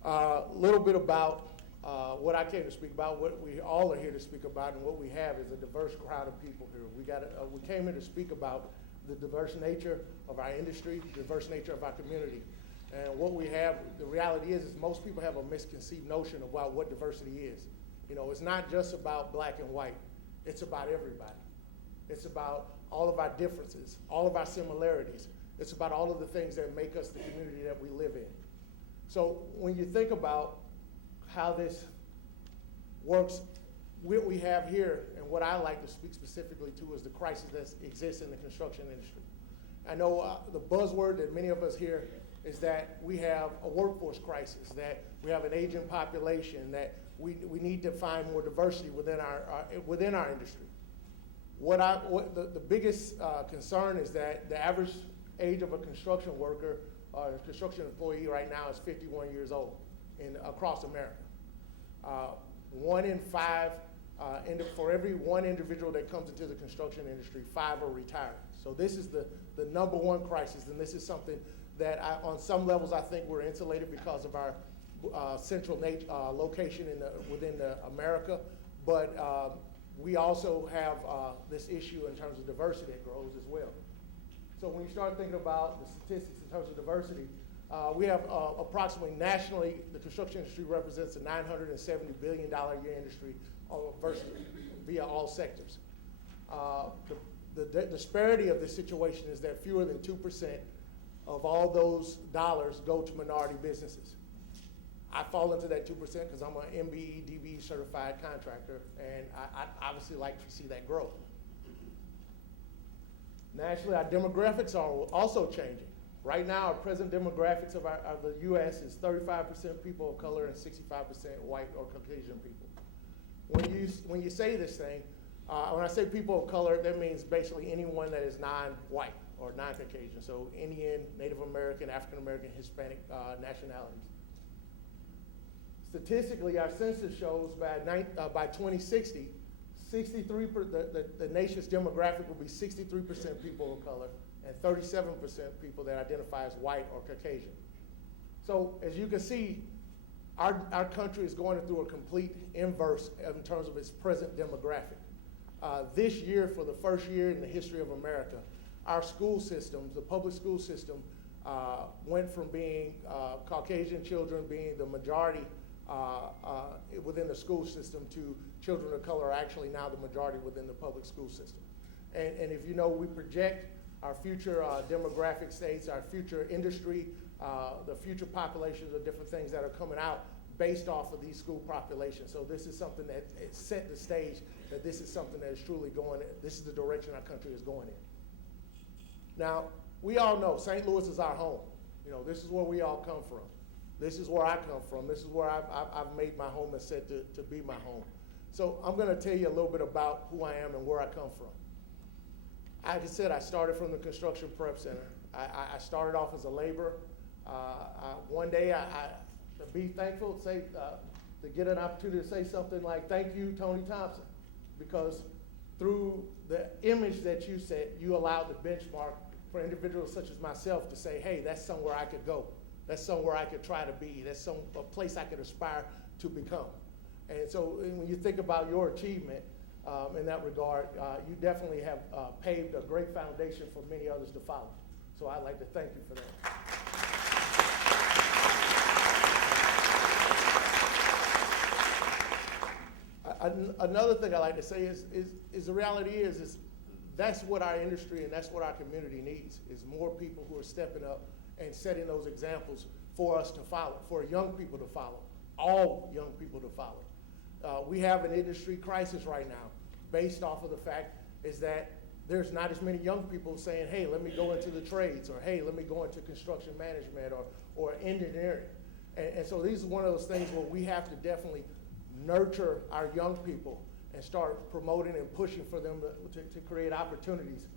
A little bit about what I came to speak about, what we all are here to speak about, and what we have is a diverse crowd of people here. We came here to speak about the diverse nature of our industry, the diverse nature of our community. And what we have, the reality is most people have a misconceived notion about what diversity is. You know, it's not just about black and white. It's about everybody. It's about all of our differences, all of our similarities. It's about all of the things that make us the community that we live in. So when you think about how this works, what we have here, and what I like to speak specifically to, is the crisis that exists in the construction industry. I know the buzzword that many of us hear is that we have a workforce crisis, that we have an aging population, that we need to find more diversity within our industry. The biggest concern is that the average age of a construction worker or a construction employee right now is 51 years old across America. 1 in 5, for every one individual that comes into the construction industry, 5 are retiring. So this is the number one crisis, and this is something that on some levels I think we're insulated because of our central location within America, but we also have this issue in terms of diversity that grows as well. So when you start thinking about the statistics in terms of diversity, we have approximately nationally, the construction industry represents a $970 billion a year industry via all sectors. The disparity of this situation is that fewer than 2% of all those dollars go to minority businesses. I fall into that 2% because I'm an MBE, DBE certified contractor, and I obviously like to see that grow. Nationally, our demographics are also changing. Right now, our present demographics of the U.S. is 35% people of color and 65% white or Caucasian people. When you say this thing, when I say people of color, that means basically anyone that is non-white or non-Caucasian, so Indian, Native American, African American, Hispanic nationalities. Statistically, our census shows by 2060, the nation's demographic will be 63% people of color and 37% people that identify as white or Caucasian. So as you can see, our country is going through a complete inverse in terms of its present demographic. This year, for the first year in the history of America, our school systems, the public school system, went from being Caucasian children being the majority within the school system to children of color are actually now the majority within the public school system. And if you know, we project our future demographic states, our future industry the future populations of different things that are coming out based off of these school populations. So this is something that it set the stage that this is something that is truly going, this is the direction our country is going in. Now, we all know St. Louis is our home. You know, this is where we all come from. This is where I come from. This is where I've made my home and said to be my home. So I'm gonna tell you a little bit about who I am and where I come from. Like I said, I started from the Construction Prep Center. I started off as a laborer. One day, to be thankful, to get an opportunity to say something like, thank you, Tony Thompson, because through the image that you set, you allowed the benchmark for individuals such as myself to say, hey, that's somewhere I could go. That's somewhere I could try to be. That's a place I could aspire to become. And so when you think about your achievement in that regard, you definitely have paved a great foundation for many others to follow. So I'd like to thank you for that. Another thing I like to say is the reality is that's what our industry and that's what our community needs, is more people who are stepping up and setting those examples for us to follow, for young people to follow, all young people to follow. We have an industry crisis right now based off of the fact is that there's not as many young people saying, hey, let me go into the trades, or hey, let me go into construction management or engineering. And so these is one of those things where we have to definitely nurture our young people and start promoting and pushing for them to create opportunities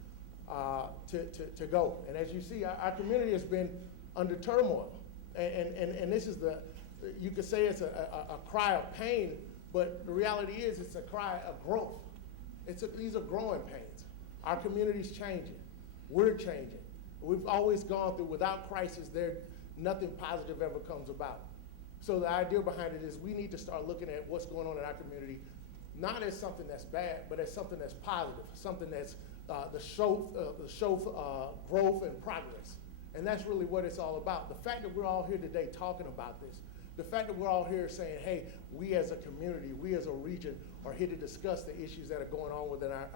to go. And as you see, our community has been under turmoil. And this is you could say it's a cry of pain, but the reality is it's a cry of growth. These are growing pains. Our community's changing. We're changing. We've always gone through, without crisis, nothing positive ever comes about. So the idea behind it is we need to start looking at what's going on in our community, not as something that's bad, but as something that's positive, something that's the show growth and progress. And that's really what it's all about. The fact that we're all here today talking about this, the fact that we're all here saying, hey, we as a community, we as a region are here to discuss the issues that are going on within our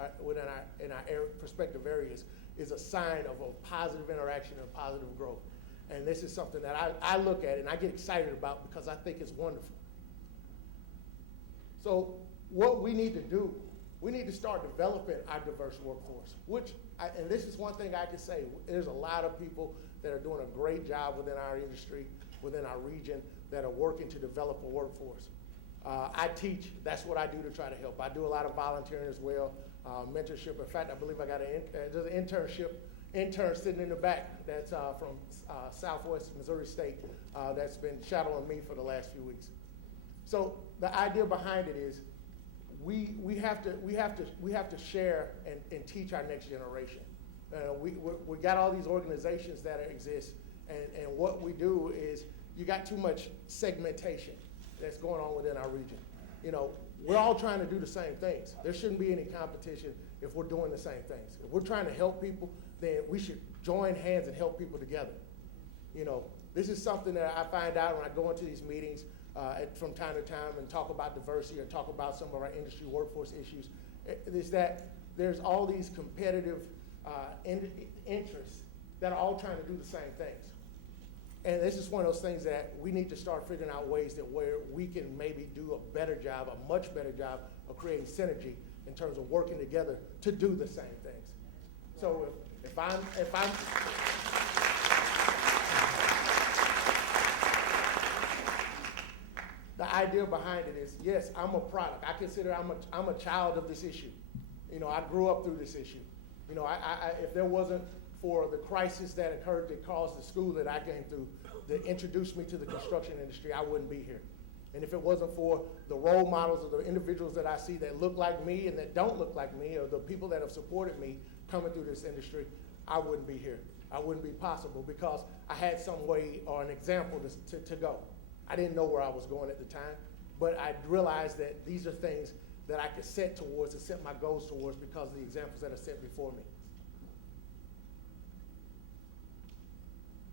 prospective areas is a sign of a positive interaction and positive growth. And this is something that I look at and I get excited about because I think it's wonderful. So what we need to do, we need to start developing our diverse workforce, and this is one thing I can say, there's a lot of people that are doing a great job within our industry, within our region, that are working to develop a workforce. I teach, that's what I do to try to help. I do a lot of volunteering as well, mentorship. In fact, I believe I got there's an intern sitting in the back that's from Southwest Missouri State that's been shadowing me for the last few weeks. So the idea behind it is we have to share and teach our next generation. We got all these organizations that exist, and what we do is you got too much segmentation that's going on within our region. You know, we're all trying to do the same things. There shouldn't be any competition if we're doing the same things. If we're trying to help people, then we should join hands and help people together. You know, this is something that I find out when I go into these meetings from time to time and talk about diversity or talk about some of our industry workforce issues, is that there's all these competitive interests that are all trying to do the same things. And this is one of those things that we need to start figuring out ways that where we can maybe do a better job, a much better job of creating synergy in terms of working together to do the same things. So if I'm the idea behind it is, yes, I'm a product. I consider I'm a child of this issue. You know, I grew up through this issue. You know, if there wasn't for the crisis that occurred that caused the school that I came through, that introduced me to the construction industry, I wouldn't be here. And if it wasn't for the role models of the individuals that I see that look like me and that don't look like me, or the people that have supported me coming through this industry, I wouldn't be here. I wouldn't be possible because I had some way or an example to go. I didn't know where I was going at the time, but I realized that these are things that I could set towards and set my goals towards because of the examples that are set before me.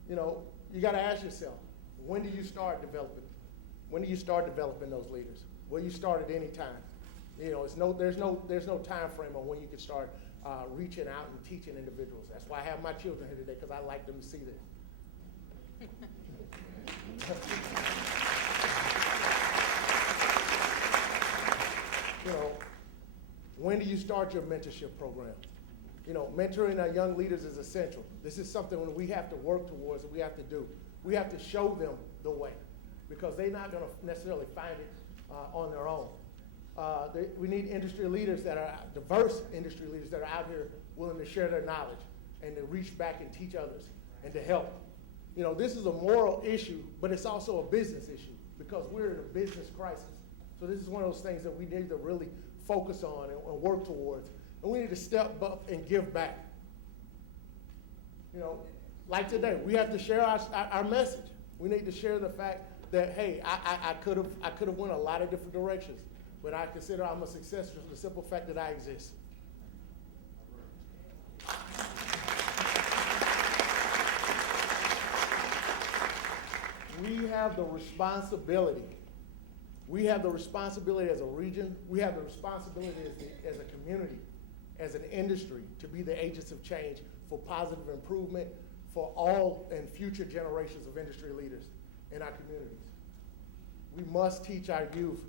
You know, you got to ask yourself, when do you start developing? When do you start developing those leaders? Well, you start at any time. You know, there's no time frame on when you can start reaching out and teaching individuals. That's why I have my children here today, because I like them to see this. You know, when do you start your mentorship program? You know, mentoring our young leaders is essential. This is something that we have to work towards and we have to do. We have to show them the way because they're not going to necessarily find it on their own. We need industry leaders that are diverse industry leaders that are out here willing to share their knowledge and to reach back and teach others and to help. You know, this is a moral issue, but it's also a business issue because we're in a business crisis. So this is one of those things that we need to really focus on and work towards. And we need to step up and give back. You know, like today, we have to share our message. We need to share the fact that, hey, I could have went a lot of different directions, but I consider I'm a success for the simple fact that I exist. We have the responsibility. We have the responsibility as a region. We have the responsibility as a community, as an industry, to be the agents of change for positive improvement for all and future generations of industry leaders in our communities. We must teach our youth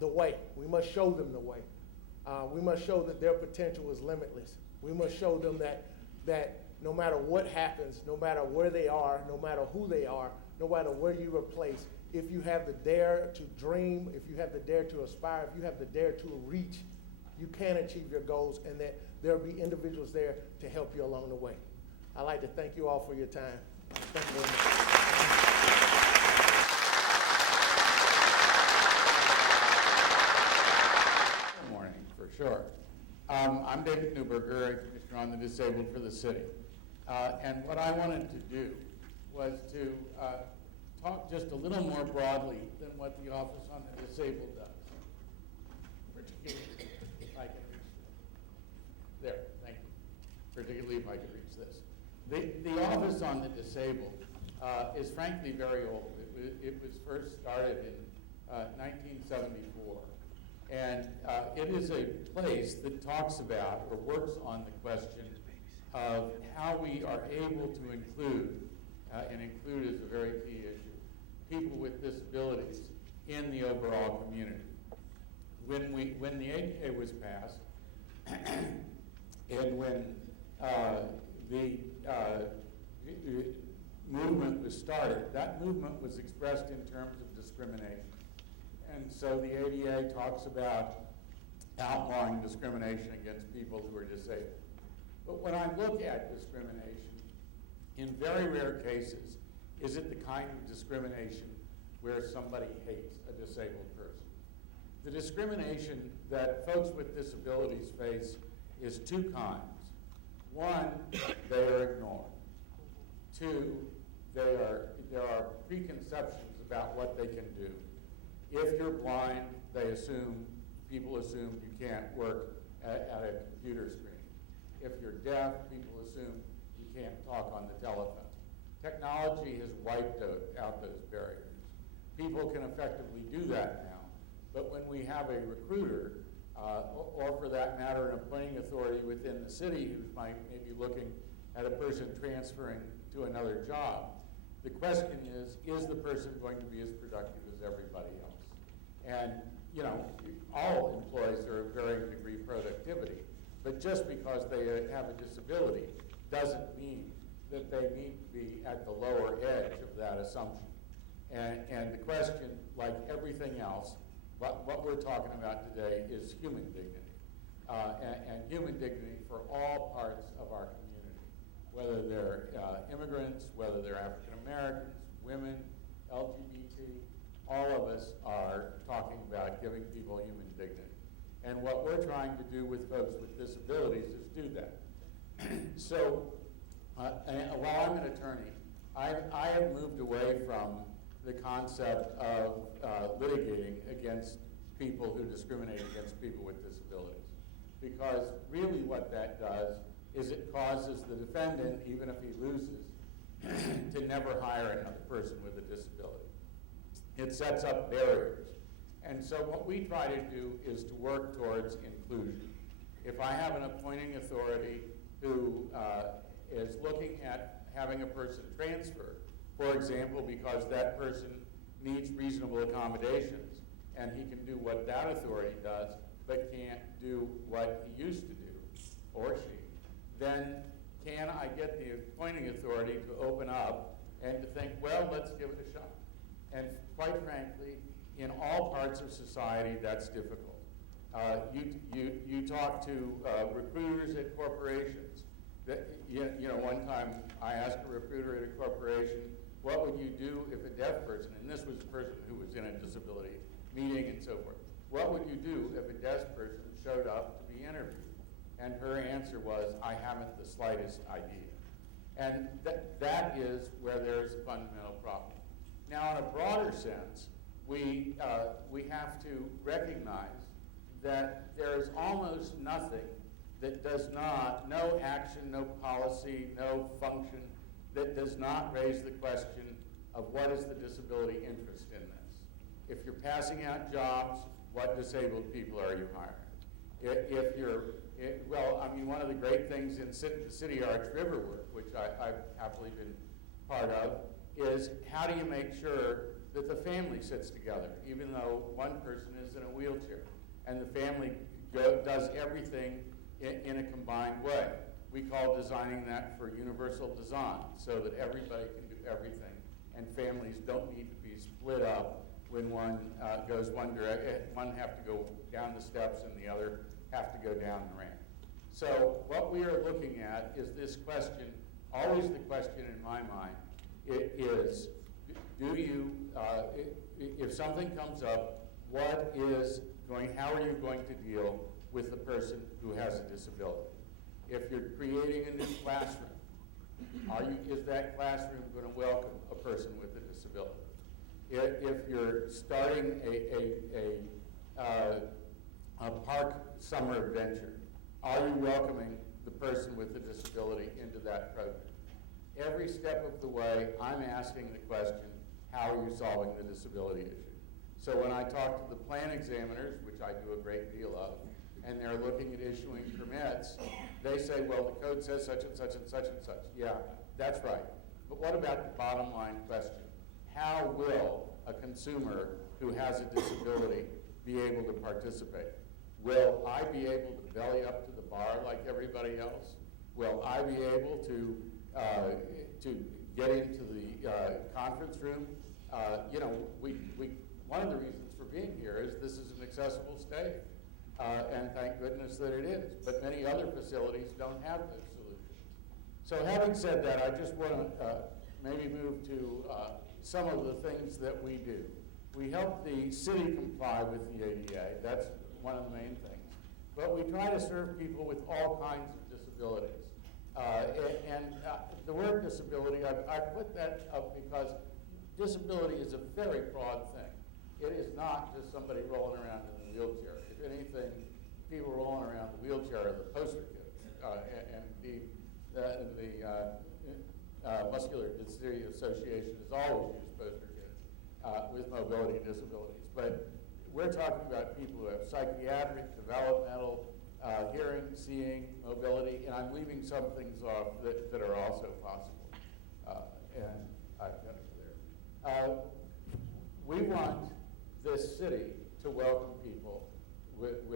the way. We must show them the way. We must show that their potential is limitless. We must show them that no matter what happens, no matter where they are, no matter who they are, no matter where you are placed, if you have the dare to dream, if you have the dare to aspire, if you have the dare to reach, you can achieve your goals, and that there will be individuals there to help you along the way. I'd like to thank you all for your time. Thank you very much. Good morning, for sure. I'm David Newberger, Commissioner on the Disabled for the city. And what I wanted to do was to talk just a little more broadly than what the Office on the Disabled does. Particularly, if I can reach this. There, thank you. Particularly if I can reach this. The Office on the Disabled is frankly very old. It was first started in 1974. And it is a place that talks about or works on the question of how we are able to include, and include is a very key issue, people with disabilities in the overall community. When the ADA was passed, and when the movement was started, that movement was expressed in terms of discrimination. And so the ADA talks about outlawing discrimination against people who are disabled. But when I look at discrimination, in very rare cases, is it the kind of discrimination where somebody hates a disabled person. The discrimination that folks with disabilities face is two kinds. One, they are ignored. Two, there are preconceptions about what they can do. If you're blind, people assume you can't work at a computer screen. If you're deaf, people assume you can't talk on the telephone. Technology has wiped out those barriers. People can effectively do that now, but when we have a recruiter, or for that matter, an appointing authority within the city who may be looking at a person transferring to another job, the question is the person going to be as productive as everybody else? And, you know, all employees are of varying degree of productivity, but just because they have a disability doesn't mean that they need to be at the lower edge of that assumption. And the question, like everything else, what we're talking about today is human dignity, and human dignity for all parts of our community, whether they're immigrants, whether they're African Americans, women, LGBT, all of us are talking about giving people human dignity. And what we're trying to do with folks with disabilities is do that. So, while I'm an attorney, I have moved away from the concept of litigating against people who discriminate against people with disabilities. Because really what that does is it causes the defendant, even if he loses, to never hire another person with a disability. It sets up barriers. And so what we try to do is to work towards inclusion. If I have an appointing authority who is looking at having a person transfer For example, because that person needs reasonable accommodations, and he can do what that authority does, but can't do what he used to do, or she, then can I get the appointing authority to open up and to think, well, let's give it a shot? And quite frankly, in all parts of society, that's difficult. You talk to recruiters at corporations. One time I asked a recruiter at a corporation, what would you do if a deaf person, and this was a person who was in a disability meeting and so forth, what would you do if a deaf person showed up to be interviewed? And her answer was, I haven't the slightest idea. And that is where there's a fundamental problem. Now, in a broader sense, we have to recognize that there is almost nothing that does not, no action, no policy, no function, that does not raise the question of what is the disability interest in this. If you're passing out jobs, what disabled people are you hiring? One of the great things in the City Arch River work, which I've happily been part of, is how do you make sure that the family sits together, even though one person is in a wheelchair, and the family does everything in a combined way. We call designing that for universal design, so that everybody can do everything, and families don't need to be split up when one goes one direction, one have to go down the steps and the other have to go down the ramp. So what we are looking at is this question, always the question in my mind, it is, if something comes up, how are you going to deal with the person who has a disability? If you're creating a new classroom, is that classroom going to welcome a person with a disability? If you're starting a park summer adventure, are you welcoming the person with the disability into that program? Every step of the way, I'm asking the question, how are you solving the disability issue? So when I talk to the plan examiners, which I do a great deal of, and they're looking at issuing permits, they say, well, the code says such and such and such and such. Yeah, that's right. But what about the bottom line question? How will a consumer who has a disability be able to participate? Will I be able to belly up to the bar like everybody else? Will I be able to get into the conference room? One of the reasons for being here is this is an accessible stage, and thank goodness that it is. But many other facilities don't have those solutions. So having said that, I just want to maybe move to some of the things that we do. We help the city comply with the ADA. That's one of the main things. But we try to serve people with all kinds of disabilities. The word disability, I put that up because disability is a very broad thing. It is not just somebody rolling around in a wheelchair. If anything, people rolling around the wheelchair are the poster kids. The Muscular Dystrophy Association has always used poster kids with mobility disabilities. But we're talking about people who have psychiatric, developmental, hearing, seeing, mobility, and I'm leaving some things off that are also possible. And I've got it there. We want this city to welcome people with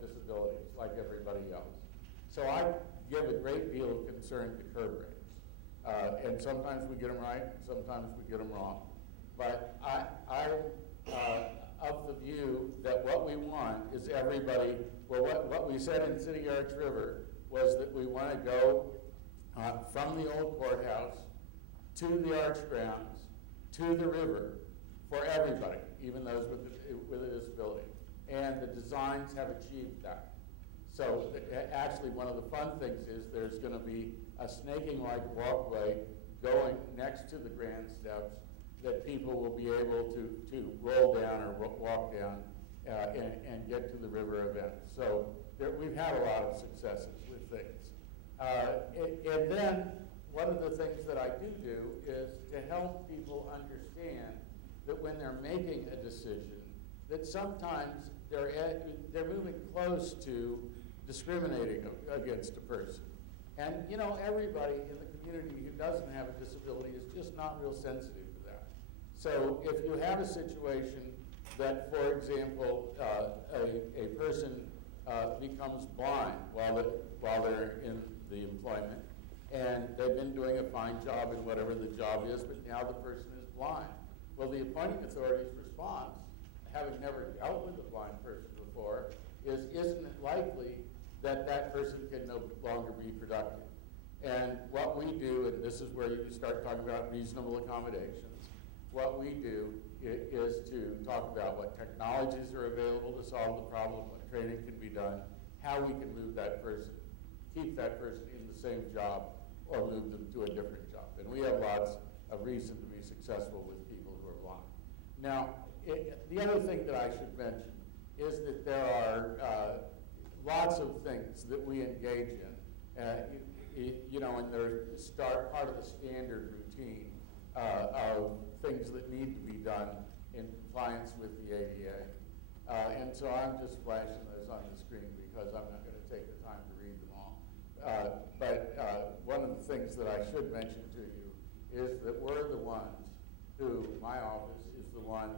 disabilities like everybody else. So I give a great deal of concern to curb rates. And sometimes we get them right, and sometimes we get them wrong. But I'm of the view that what we want is everybody, what we said in City Arch River was that we want to go from the old courthouse to the arch grounds, to the river, for everybody, even those with a disability. And the designs have achieved that. So actually one of the fun things is there's going to be a snaking-like walkway going next to the grand steps that people will be able to roll down or walk down and get to the river event. So we've had a lot of successes with things. And then one of the things that I do is to help people understand that when they're making a decision, that sometimes they're moving close to discriminating against a person. And, you know, everybody in the community who doesn't have a disability is just not real sensitive to that. So if you have a situation that, for example, a person becomes blind while they're in the employment, and they've been doing a fine job in whatever the job is, but now the person is blind. Well, the appointing authority's response, having never dealt with a blind person before, is, isn't it likely that that person can no longer be productive? And what we do, and this is where you start talking about reasonable accommodations, what we do is to talk about what technologies are available to solve the problem, what training can be done, how we can move that person, keep that person in the same job, or move them to a different job. And we have lots of reason to be successful with people who are blind. Now, the other thing that I should mention is that there are lots of things that we engage in, you know, and they're part of the standard routine of things that need to be done in compliance with the ADA. And so I'm just flashing those on the screen because I'm not going to take the time to read them all. But one of the things that I should mention to you is that we're the ones who, my office is the ones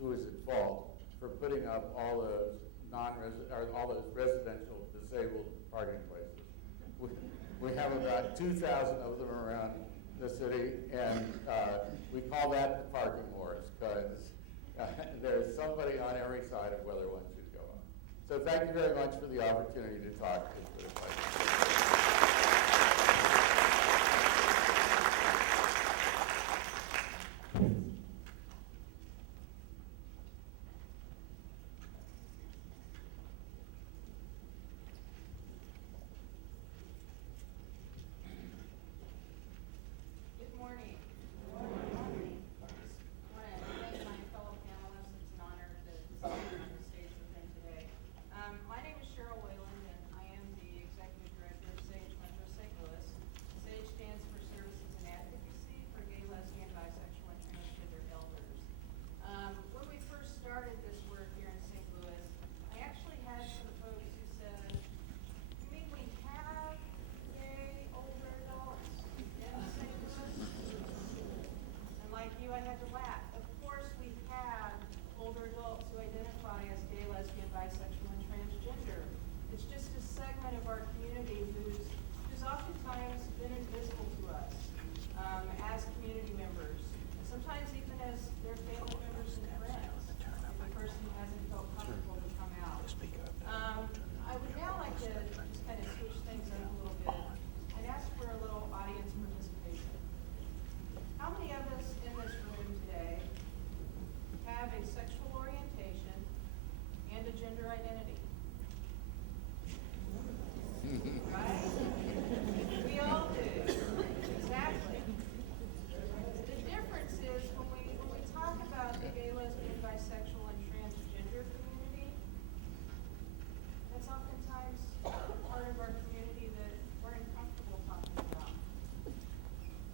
who is at fault for putting up all those all those residential disabled parking places. We have about 2,000 of them around the city, and we call that the parking wars because there's somebody on every side of whether one should go up. So thank you very much for the opportunity to talk.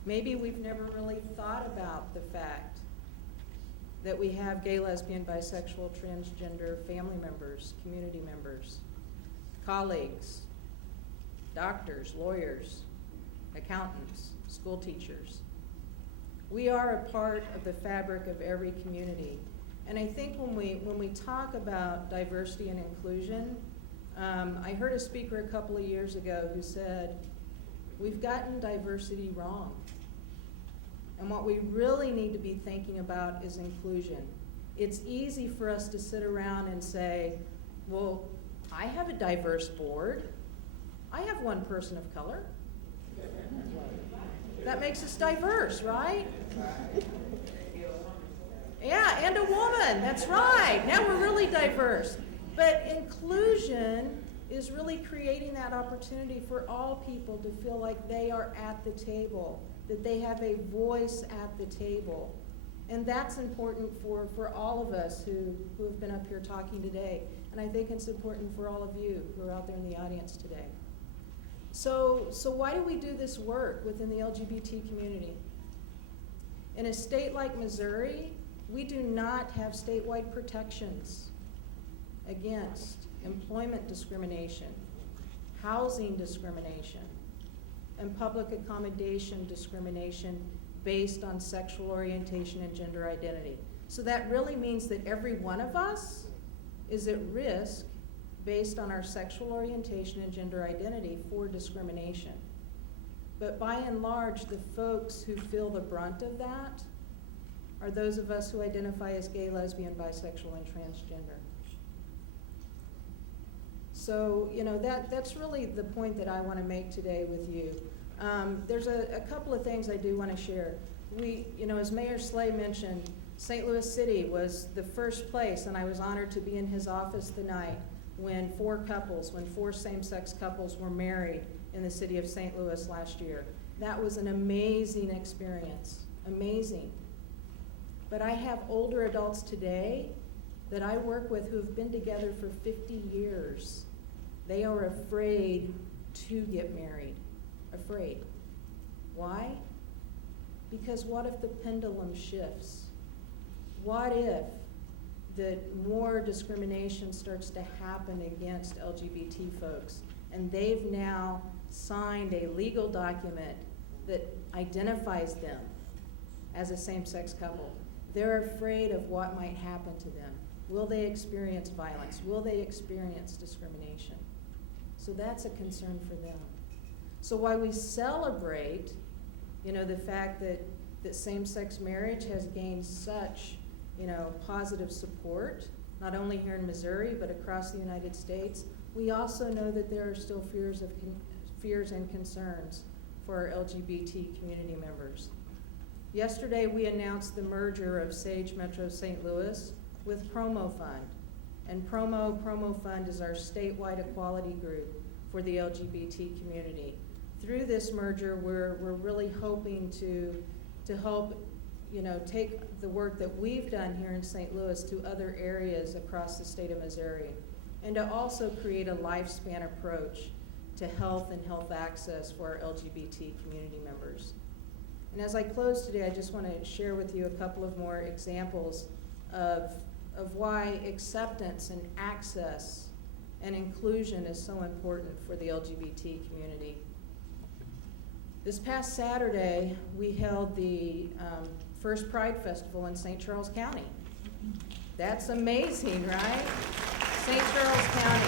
Maybe we've never really thought about the fact that we have gay, lesbian, bisexual, transgender family members, community members, colleagues, doctors, lawyers, accountants, school teachers. We are a part of the fabric of every community. And I think when we talk about diversity and inclusion, I heard a speaker a couple of years ago who said, we've gotten diversity wrong. And what we really need to be thinking about is inclusion. It's easy for us to sit around and say, well, I have a diverse board. I have one person of color. That makes us diverse, right? Yeah, and a woman, that's right. Now we're really diverse. But inclusion is really creating that opportunity for all people to feel like they are at the table, that they have a voice at the table. And that's important for all of us who have been up here talking today. And I think it's important for all of you who are out there in the audience today. So why do we do this work within the LGBT community? In a state like Missouri, we do not have statewide protections against employment discrimination, housing discrimination, and public accommodation discrimination based on sexual orientation and gender identity. So that really means that every one of us is at risk based on our sexual orientation and gender identity for discrimination. But by and large, the folks who feel the brunt of that are those of us who identify as gay, lesbian, bisexual, and transgender. So, that's really the point that I want to make today with you. There's a couple of things I do want to share. As Mayor Slay mentioned, St. Louis City was the first place, and I was honored to be in his office the night when four same-sex couples were married in the city of St. Louis last year. That was an amazing experience, amazing. But I have older adults today that I work with who have been together for 50 years. They are afraid to get married, afraid. Why? Because what if the pendulum shifts? What if that more discrimination starts to happen against LGBT folks, and they've now signed a legal document that identifies them as a same-sex couple? They're afraid of what might happen to them. Will they experience violence? Will they experience discrimination? So that's a concern for them. So while we celebrate, the fact that same-sex marriage has gained such, positive support, not only here in Missouri, but across the United States, we also know that there are still fears and concerns for our LGBT community members. Yesterday, we announced the merger of Sage Metro St. Louis with Promo Fund. And Promo Fund is our statewide equality group for the LGBT community. Through this merger, we're really hoping to help, take the work that we've done here in St. Louis to other areas across the state of Missouri, and to also create a lifespan approach to health and health access for our LGBT community members. And as I close today, I just want to share with you a couple of more examples of why acceptance and access and inclusion is so important for the LGBT community. This past Saturday, we held the first Pride Festival in St. Charles County. That's amazing, right? St. Charles County.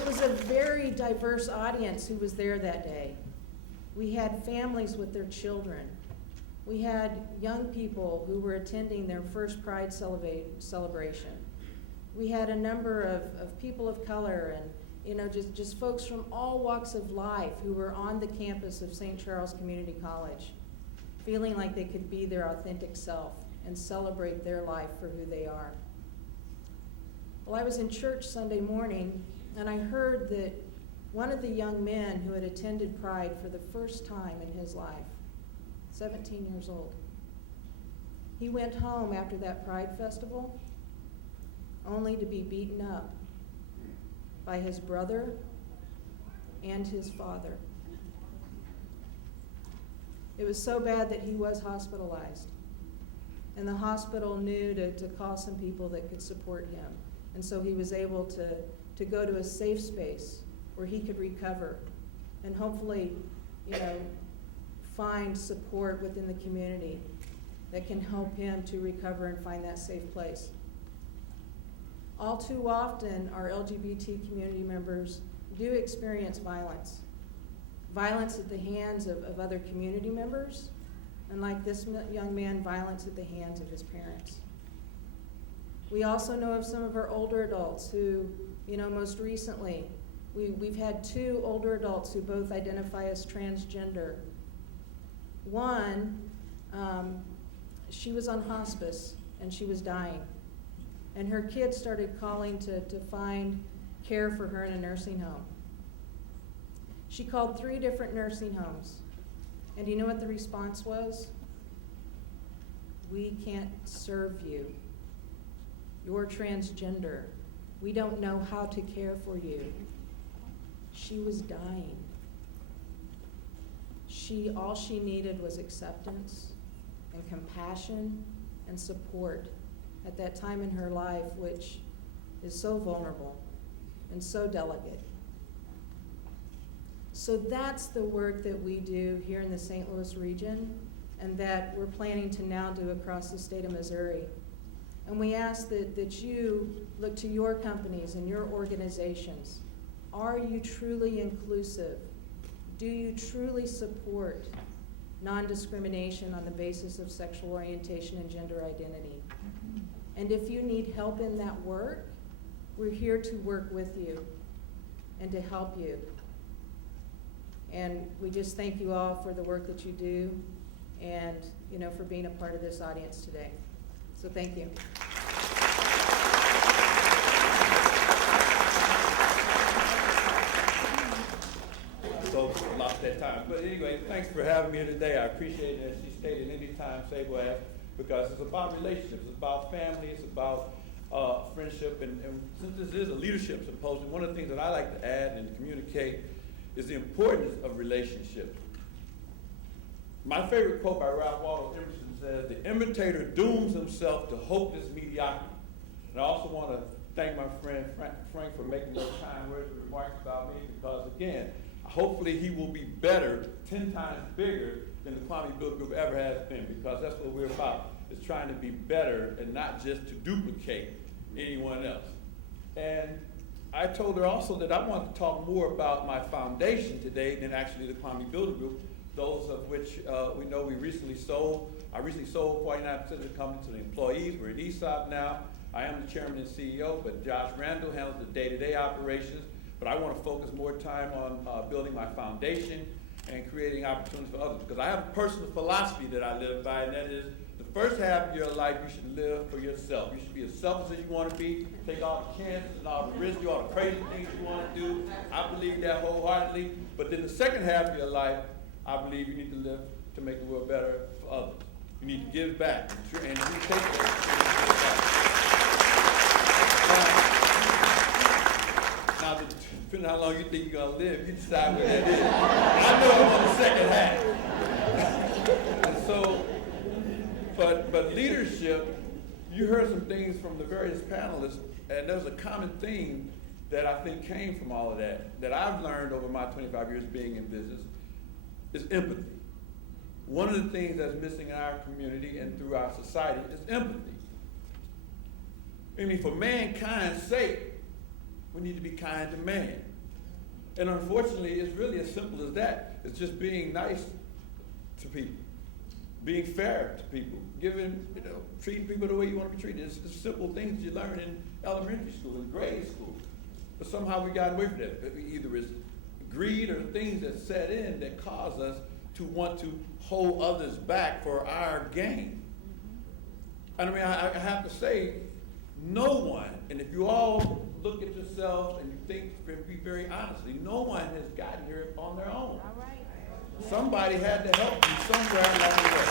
It was a very diverse audience who was there that day. We had families with their children. We had young people who were attending their first Pride celebration. We had a number of people of color and just folks from all walks of life who were on the campus of St. Charles Community College, feeling like they could be their authentic self and celebrate their life for who they are. Well, I was in church Sunday morning, and I heard that one of the young men who had attended Pride for the first time in his life, 17 years old, he went home after that Pride Festival only to be beaten up by his brother and his father. It was so bad that he was hospitalized. And the hospital knew to call some people that could support him. And so he was able to go to a safe space where he could recover and hopefully, find support within the community that can help him to recover and find that safe place. All too often, our LGBT community members do experience violence. Violence at the hands of other community members, and like this young man, violence at the hands of his parents. We also know of some of our older adults who, most recently, we've had 2 older adults who both identify as transgender. One, she was on hospice and she was dying. And her kids started calling to find care for her in a nursing home. She called 3 different nursing homes. And do you know what the response was? We can't serve you. You're transgender. We don't know how to care for you. She was dying. All she needed was acceptance and compassion and support at that time in her life, which is so vulnerable and so delicate. So that's the work that we do here in the St. Louis region and that we're planning to now do across the state of Missouri. And we ask that you look to your companies and your organizations. Are you truly inclusive? Do you truly support non-discrimination on the basis of sexual orientation and gender identity? And if you need help in that work, we're here to work with you and to help you. And we just thank you all for the work that you do and, you know, for being a part of this audience today. So thank you. So lost that time. But anyway, thanks for having me here today. I appreciate it, as she stated, anytime Sable asks, because it's about relationships, it's about family, it's about friendship, and since this is a leadership symposium, one of the things that I like to add and communicate is the importance of relationships. My favorite quote by Ralph Waldo Emerson says, "The imitator dooms himself to hopeless mediocrity." And I also want to thank my friend Frank for making those kind words and remarks about me, because again, hopefully he will be better, 10 times bigger than the Kwame Build Group ever has been, because that's what we're about, is trying to be better and not just to duplicate anyone else. And I told her also that I want to talk more about my foundation today than actually the Kwame Builder Group, those of which we know we recently sold. I recently sold 49% of the company to the employees. We're in ESOP now. I am the chairman and CEO, but Josh Randall handles the day-to-day operations. But I want to focus more time on building my foundation and creating opportunities for others. Because I have a personal philosophy that I live by, and that is the first half of your life you should live for yourself. You should be as selfish as you want to be, take all the chances and all the risks, do all the crazy things you want to do. I believe that wholeheartedly. But then the second half of your life, I believe you need to live to make the world better for others. You need to give back, and you take that. Now, depending on how long you think you're going to live, you decide what that is. I know I'm on the second half. And so, but leadership, you heard some things from the various panelists, and there's a common theme that I think came from all of that I've learned over my 25 years being in business, is empathy. One of the things that's missing in our community and through our society is empathy. I mean, for mankind's sake, we need to be kind to man. And unfortunately, it's really as simple as that. It's just being nice to people, being fair to people, treating people the way you want to be treated. It's simple things you learn in elementary school, in grade school. But somehow we got away from that. Either it's greed or things that set in that cause us to want to hold others back for our gain. And I mean, I have to say, no one, and if you all look at yourselves and you think and be very honestly, no one has gotten here on their own. All right. Somebody had to help you somewhere along the way.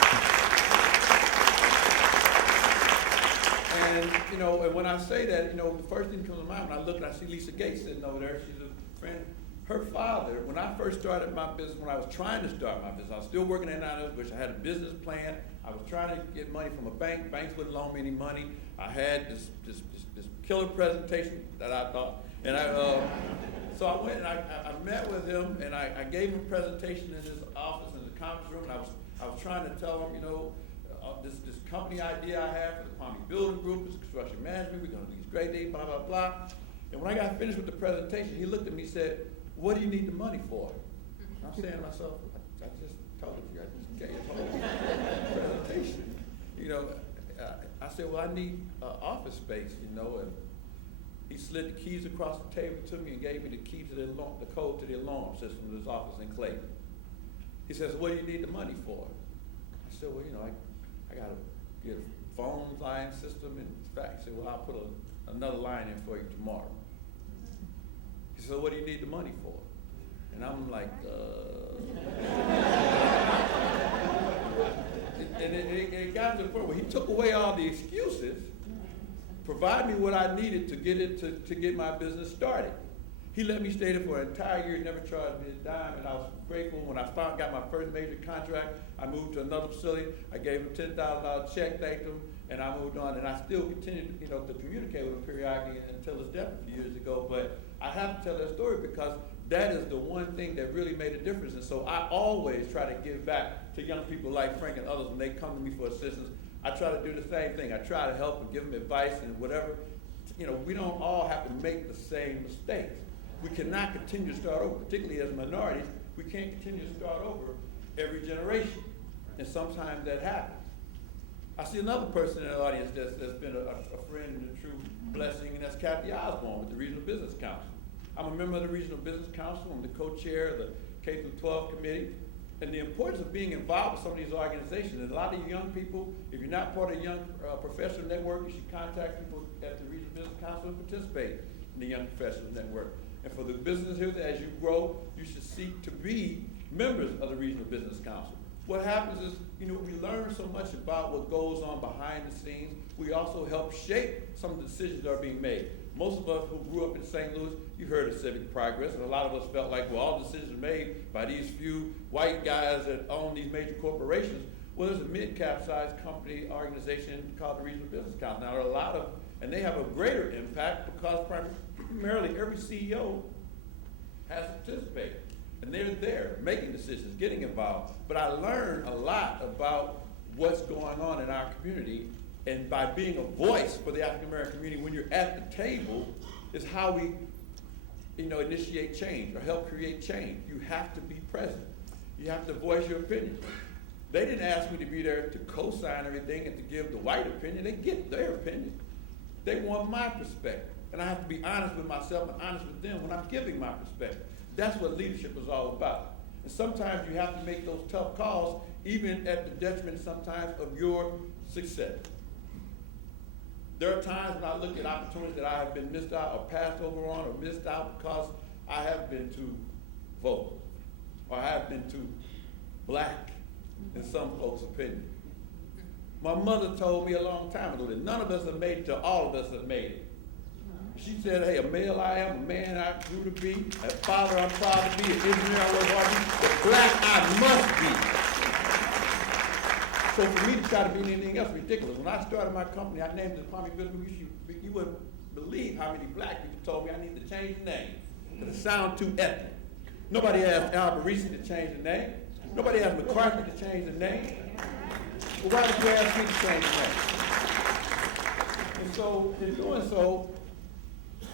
And and when I say that, the first thing that comes to mind when I look and I see Lisa Gates sitting over there, she's a friend. Her father, when I first started my business, when I was trying to start my business, I was still working at 9 which I had a business plan. I was trying to get money from a bank. Banks wouldn't loan me any money. I had this killer presentation that I thought, and so I went and I met with him, and I gave him a presentation in his office in the conference room, and I was trying to tell him, this company idea I have for the Kwame Building Group, this construction management, we're going to do these great things, blah, blah, blah. And when I got finished with the presentation, he looked at me and said, "What do you need the money for?" And I'm saying to myself, I just told you, I just gave a whole presentation. I said, well, I need office space, and he slid the keys across the table to me and gave me the key to the code to the alarm system of his office in Clayton. He says, "What do you need the money for?" I said, well, I got to get a phone line system. And in fact, he said, well, I'll put another line in for you tomorrow. He said, "What do you need the money for?" And I'm like, And it got to the point where he took away all the excuses, provided me what I needed to get my business started. He let me stay there for an entire year, never charged me a dime, and I was grateful. When I got my first major contract, I moved to another facility. I gave him $10,000 check, thanked him, and I moved on. And I still continued, to communicate with him periodically until his death a few years ago. But I have to tell that story because that is the one thing that really made a difference. And so I always try to give back to young people like Frank and others when they come to me for assistance. I try to do the same thing. I try to help and give them advice and whatever. You know, we don't all have to make the same mistakes. We cannot continue to start over, particularly as minorities. We can't continue to start over every generation. And sometimes that happens. I see another person in the audience that's been a friend and a true blessing, and that's Kathy Osborne with the Regional Business Council. I'm a member of the Regional Business Council. I'm the co-chair of the K-12 committee. And the importance of being involved with some of these organizations. And a lot of you young people, if you're not part of a young professional network, you should contact people at the Regional Business Council and participate in the Young Professionals Network. And for the business here, as you grow, you should seek to be members of the Regional Business Council. What happens is, you know, we learn so much about what goes on behind the scenes. We also help shape some of the decisions that are being made. Most of us who grew up in St. Louis, you heard of civic progress, and a lot of us felt like, well, all decisions are made by these few white guys that own these major corporations. Well, there's a mid-cap sized company organization called the Regional Business Council. Now, there are a lot of, and they have a greater impact because primarily every CEO has to participate. And they're there making decisions, getting involved. But I learned a lot about what's going on in our community. And by being a voice for the African American community, when you're at the table, is how we, you know, initiate change or help create change. You have to be present. You have to voice your opinion. They didn't ask me to be there to co-sign everything and to give the white opinion. They get their opinion. They want my perspective. And I have to be honest with myself and honest with them when I'm giving my perspective. That's what leadership is all about. And sometimes you have to make those tough calls, even at the detriment sometimes of your success. There are times when I look at opportunities that I have been missed out or passed over on or missed out because I have been too vocal or I have been too black in some folks' opinion. My mother told me a long time ago that none of us have made it till all of us have made it. She said, hey, a male I am, a man I grew to be, a father I'm proud to be, an engineer I work hard to be, the black I must be. So for me to try to be anything else ridiculous. When I started my company, I named it Department of Business. You wouldn't believe how many black people told me I need to change the name because it sounds too ethnic. Nobody asked Al Parisi to change the name. Nobody asked McCarthy to change the name. Well, why did you ask me to change the name? And so, in doing so,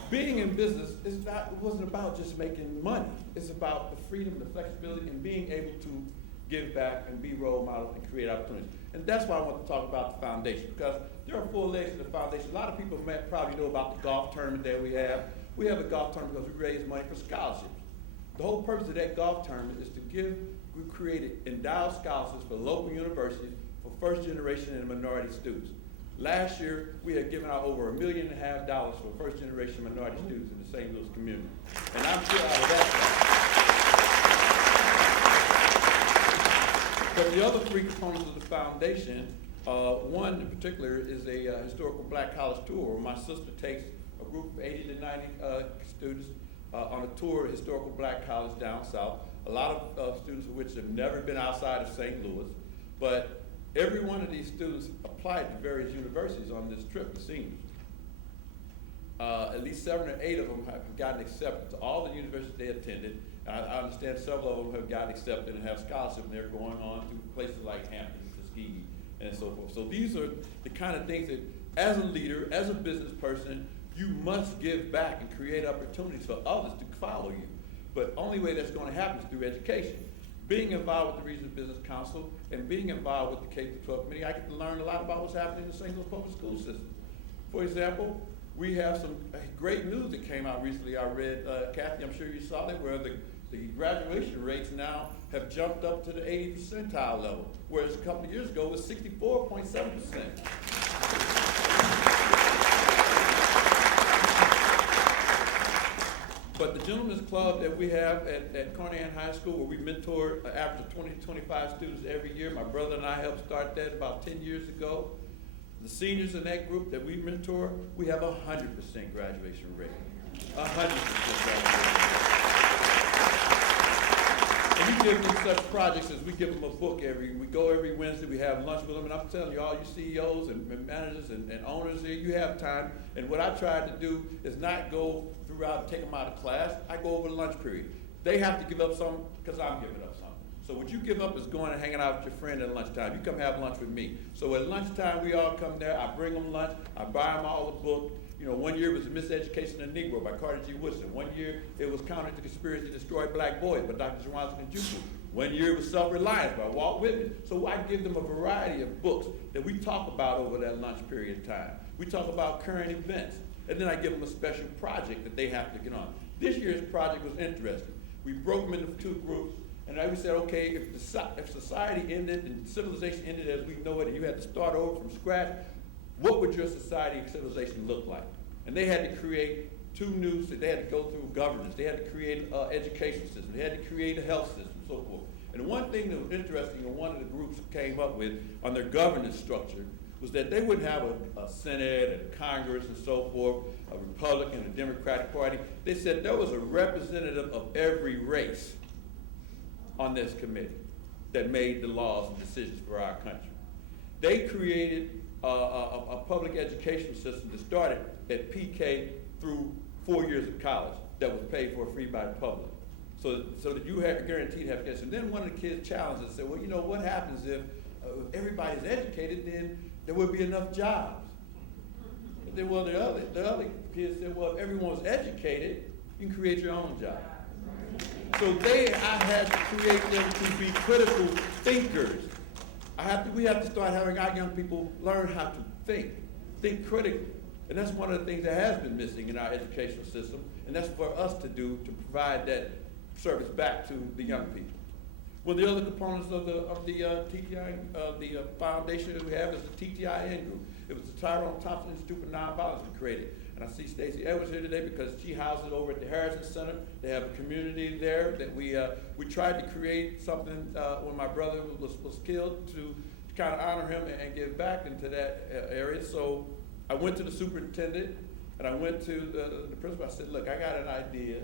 being in business it wasn't about just making money. It's about the freedom, the flexibility, and being able to give back and be role models and create opportunities. And that's why I want to talk about the foundation, because there are 4 legs to the foundation. A lot of people probably know about the golf tournament that we have. We have a golf tournament because we raise money for scholarships. The whole purpose of that golf tournament is we created endowed scholarships for local universities for first generation and minority students. Last year, we had given out over $1.5 million for first generation minority students in the St. Louis community. And I'm still out of that. But the other 3 components of the foundation, one in particular is a historical black college tour where my sister takes a group of 80 to 90 students on a tour of historical black college down south. A lot of students of which have never been outside of St. Louis, but every one of these students applied to various universities on this trip, the seniors. At least 7 or 8 of them have gotten accepted to all the universities they attended. I understand several of them have gotten accepted and have scholarships, and they're going on to places like Hampton, Tuskegee, and so forth. So these are the kind of things that, as a leader, as a business person, you must give back and create opportunities for others to follow you. But only way that's going to happen is through education. Being involved with the Regional Business Council and being involved with the K-12 committee, I get to learn a lot about what's happening in the St. Louis public school system. For example, we have some great news that came out recently. I read, Kathy, I'm sure you saw that, where the graduation rates now have jumped up to the 80th percentile level, whereas a couple of years ago it was 64.7%. But the Gentlemen's Club that we have at Carnahan High School, where we mentor an average of 20 to 25 students every year, my brother and I helped start that about 10 years ago. The seniors in that group that we mentor, we have 100% graduation rate. 100% graduation rate. And we give them such projects as we give them a book we go every Wednesday, we have lunch with them, and I'm telling you, all you CEOs and managers and owners here, you have time. And what I try to do is not go throughout and take them out of class. I go over the lunch period. They have to give up some because I'm giving up something. So what you give up is going and hanging out with your friend at lunchtime. You come have lunch with me. So at lunchtime, we all come there. I bring them lunch. I buy them all a book. You know, one year it was Miseducation of the Negro by Carter G. Woodson. One year it was Counter to Conspiracy to Destroy Black Boys by Dr. Jawanza Kunjuku. One year it was Self-Reliance by Walt Whitman. So I give them a variety of books that we talk about over that lunch period of time. We talk about current events. And then I give them a special project that they have to get on. This year's project was interesting. We broke them into 2 groups. And then we said, okay, if society ended and civilization ended as we know it and you had to start over from scratch, what would your society and civilization look like? And they had to create 2 new, so they had to go through governance, they had to create an education system, they had to create a health system, and so forth. And one thing that was interesting, and one of the groups came up with on their governance structure, was that they wouldn't have a Senate and a Congress and so forth, a Republican, a Democratic Party. They said there was a representative of every race on this committee that made the laws and decisions for our country. They created a public education system that started at PK through 4 years of college that was paid for free by the public. So that you had guaranteed to have education. And then one of the kids challenged us and said, well, you know, what happens if everybody's educated, then there would be enough jobs. And then, well, the other kids said, well, if everyone was educated, you can create your own job. So I had to create them to be critical thinkers. We have to start having our young people learn how to think critically. And that's one of the things that has been missing in our educational system, and that's for us to do, to provide that service back to the young people. Well, the other components of the TTI, the foundation that we have is the TTIN group. It was the Tyrone Thompson Institute for Nonviolence we created. And I see Stacey Edwards here today because she houses it over at the Harrison Center. They have a community there that we tried to create something when my brother was killed to kind of honor him and give back into that area. So I went to the superintendent and I went to the principal. I said, look, I got an idea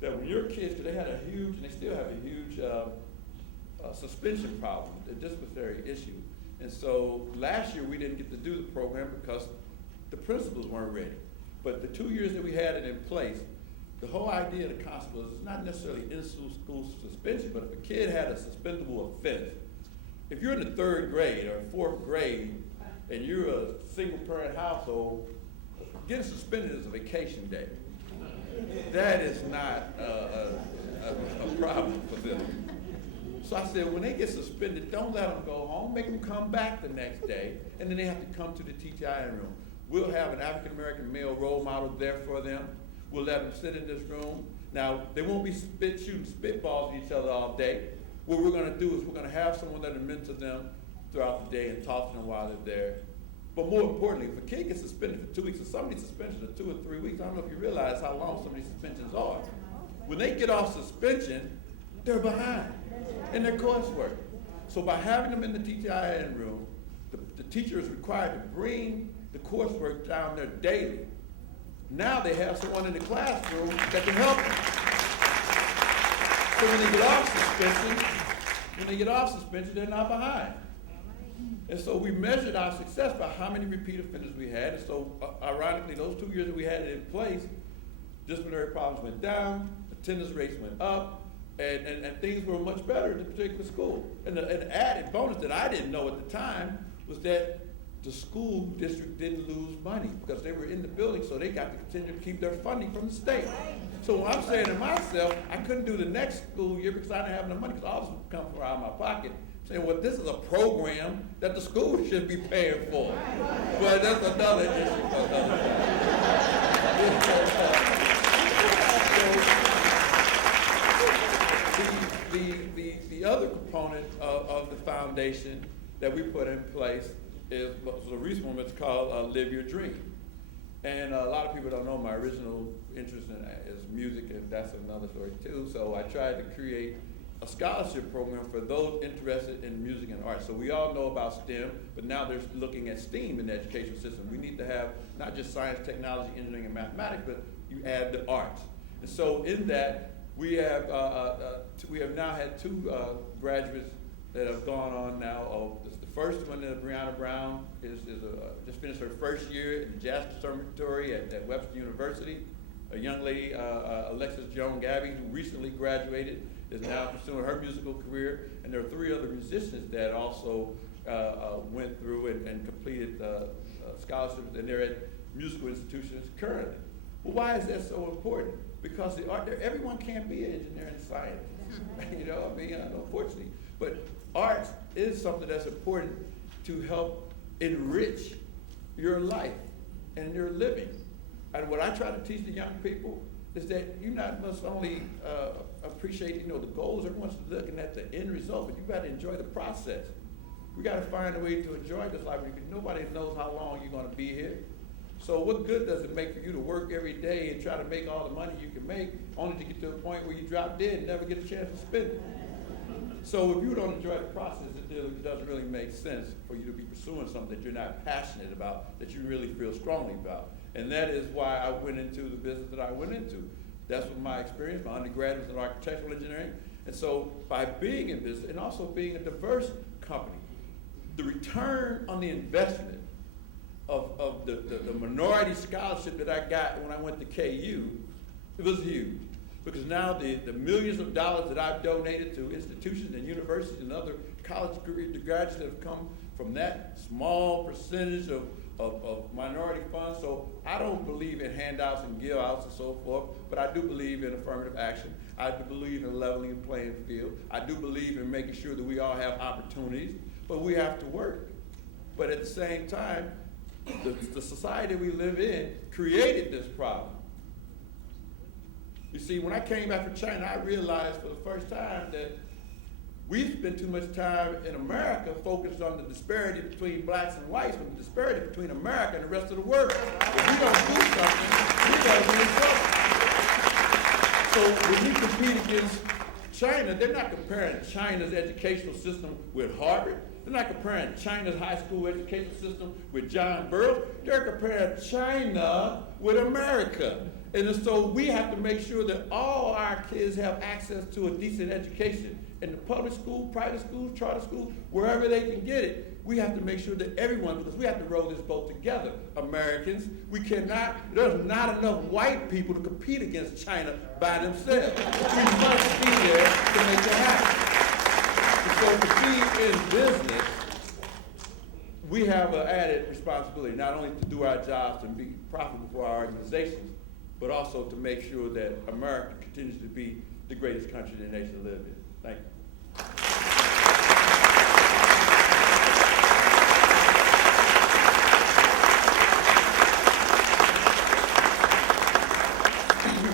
that when your kids, because they had a huge, and they still have a huge suspension problem, a disciplinary issue. And so last year we didn't get to do the program because the principals weren't ready. But the 2 years that we had it in place, the whole idea of the concept was it's not necessarily in-school suspension, but if a kid had a suspendable offense, if you're in the 3rd grade or 4th grade and you're a single-parent household, getting suspended is a vacation day. That is not a problem for them. So I said, when they get suspended, don't let them go home. Make them come back the next day, and then they have to come to the TTIN room. We'll have an African-American male role model there for them. We'll let them sit in this room. Now, they won't be shooting spitballs at each other all day. What we're going to do is we're going to have someone that'll mentor them throughout the day and talk to them while they're there. But more importantly, if a kid gets suspended for 2 weeks, and some of these suspensions are 2 or 3 weeks, I don't know if you realize how long some of these suspensions are. When they get off suspension, they're behind in their coursework. So by having them in the TTIN room, the teacher is required to bring the coursework down there daily. Now they have someone in the classroom that can help them. So when they get off suspension, they're not behind. And so we measured our success by how many repeat offenders we had. And so ironically, those 2 years that we had it in place, disciplinary problems went down, attendance rates went up, and things were much better in the particular school. And the added bonus that I didn't know at the time was that the school district didn't lose money because they were in the building, so they got to continue to keep their funding from the state. So I'm saying to myself, I couldn't do the next school year because I didn't have enough money because all this would come from out of my pocket. Saying, well, this is a program that the school should be paying for. But that's another issue for another time. The other component of the foundation that we put in place is a recent one that's called Live Your Dream. And a lot of people don't know my original interest is music, and that's another story too. So I tried to create a scholarship program for those interested in music and art. So we all know about STEM, but now they're looking at STEAM in the education system. We need to have not just science, technology, engineering, and mathematics, but you add the arts. And so in that, we have now had 2 graduates that have gone on now. The first one, Brianna Brown, is just finished her 1st year in the Jazz Conservatory at Webster University. a young lady, Alexis Joan Gabby, who recently graduated, is now pursuing her musical career. And there are 3 other musicians that also went through and completed scholarships, and they're at musical institutions currently. Well, why is that so important? Because the art, everyone can't be an engineer and scientist. You know, I mean, unfortunately. But arts is something that's important to help enrich your life and your living. And what I try to teach the young people is that you not must only appreciate, you know, the goals. Everyone's looking at the end result, but you got to enjoy the process. We got to find a way to enjoy this life because nobody knows how long you're going to be here. So what good does it make for you to work every day and try to make all the money you can make only to get to a point where you drop dead and never get a chance to spend it? So if you don't enjoy the process, it doesn't really make sense for you to be pursuing something that you're not passionate about, that you really feel strongly about. And that is why I went into the business that I went into. That's what my experience. My undergrad was in architectural engineering. And so by being in business and also being a diverse company, the return on the investment of the minority scholarship that I got when I went to KU, it was huge. Because now the millions of dollars that I've donated to institutions and universities and other college graduates that have come from that small percentage of minority funds. So I don't believe in handouts and give outs and so forth, but I do believe in affirmative action. I do believe in leveling the playing field. I do believe in making sure that we all have opportunities, but we have to work. But at the same time, the society we live in created this problem. You see, when I came back from China, I realized for the first time that we spend too much time in America focused on the disparity between blacks and whites, but the disparity between America and the rest of the world. If we don't do something, we're going to be in trouble. So when we compete against China, they're not comparing China's educational system with Harvard. They're not comparing China's high school education system with John Burroughs. They're comparing China with America. And so we have to make sure that all our kids have access to a decent education. In the public school, private schools, charter schools, wherever they can get it, we have to make sure that everyone, because we have to row this boat together, Americans. We cannot, there's not enough white people to compete against China by themselves. We must be there to make it happen. So to be in business, we have an added responsibility, not only to do our jobs and be profitable for our organizations, but also to make sure that America continues to be the greatest country in the nation to live in. Thank you.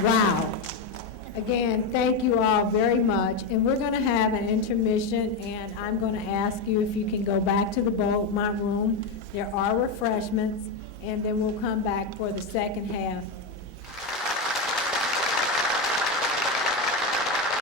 Wow. Again, thank you all very much. And we're going to have an intermission, and I'm going to ask you if you can go back to the my room. There are refreshments, and then we'll come back for the second half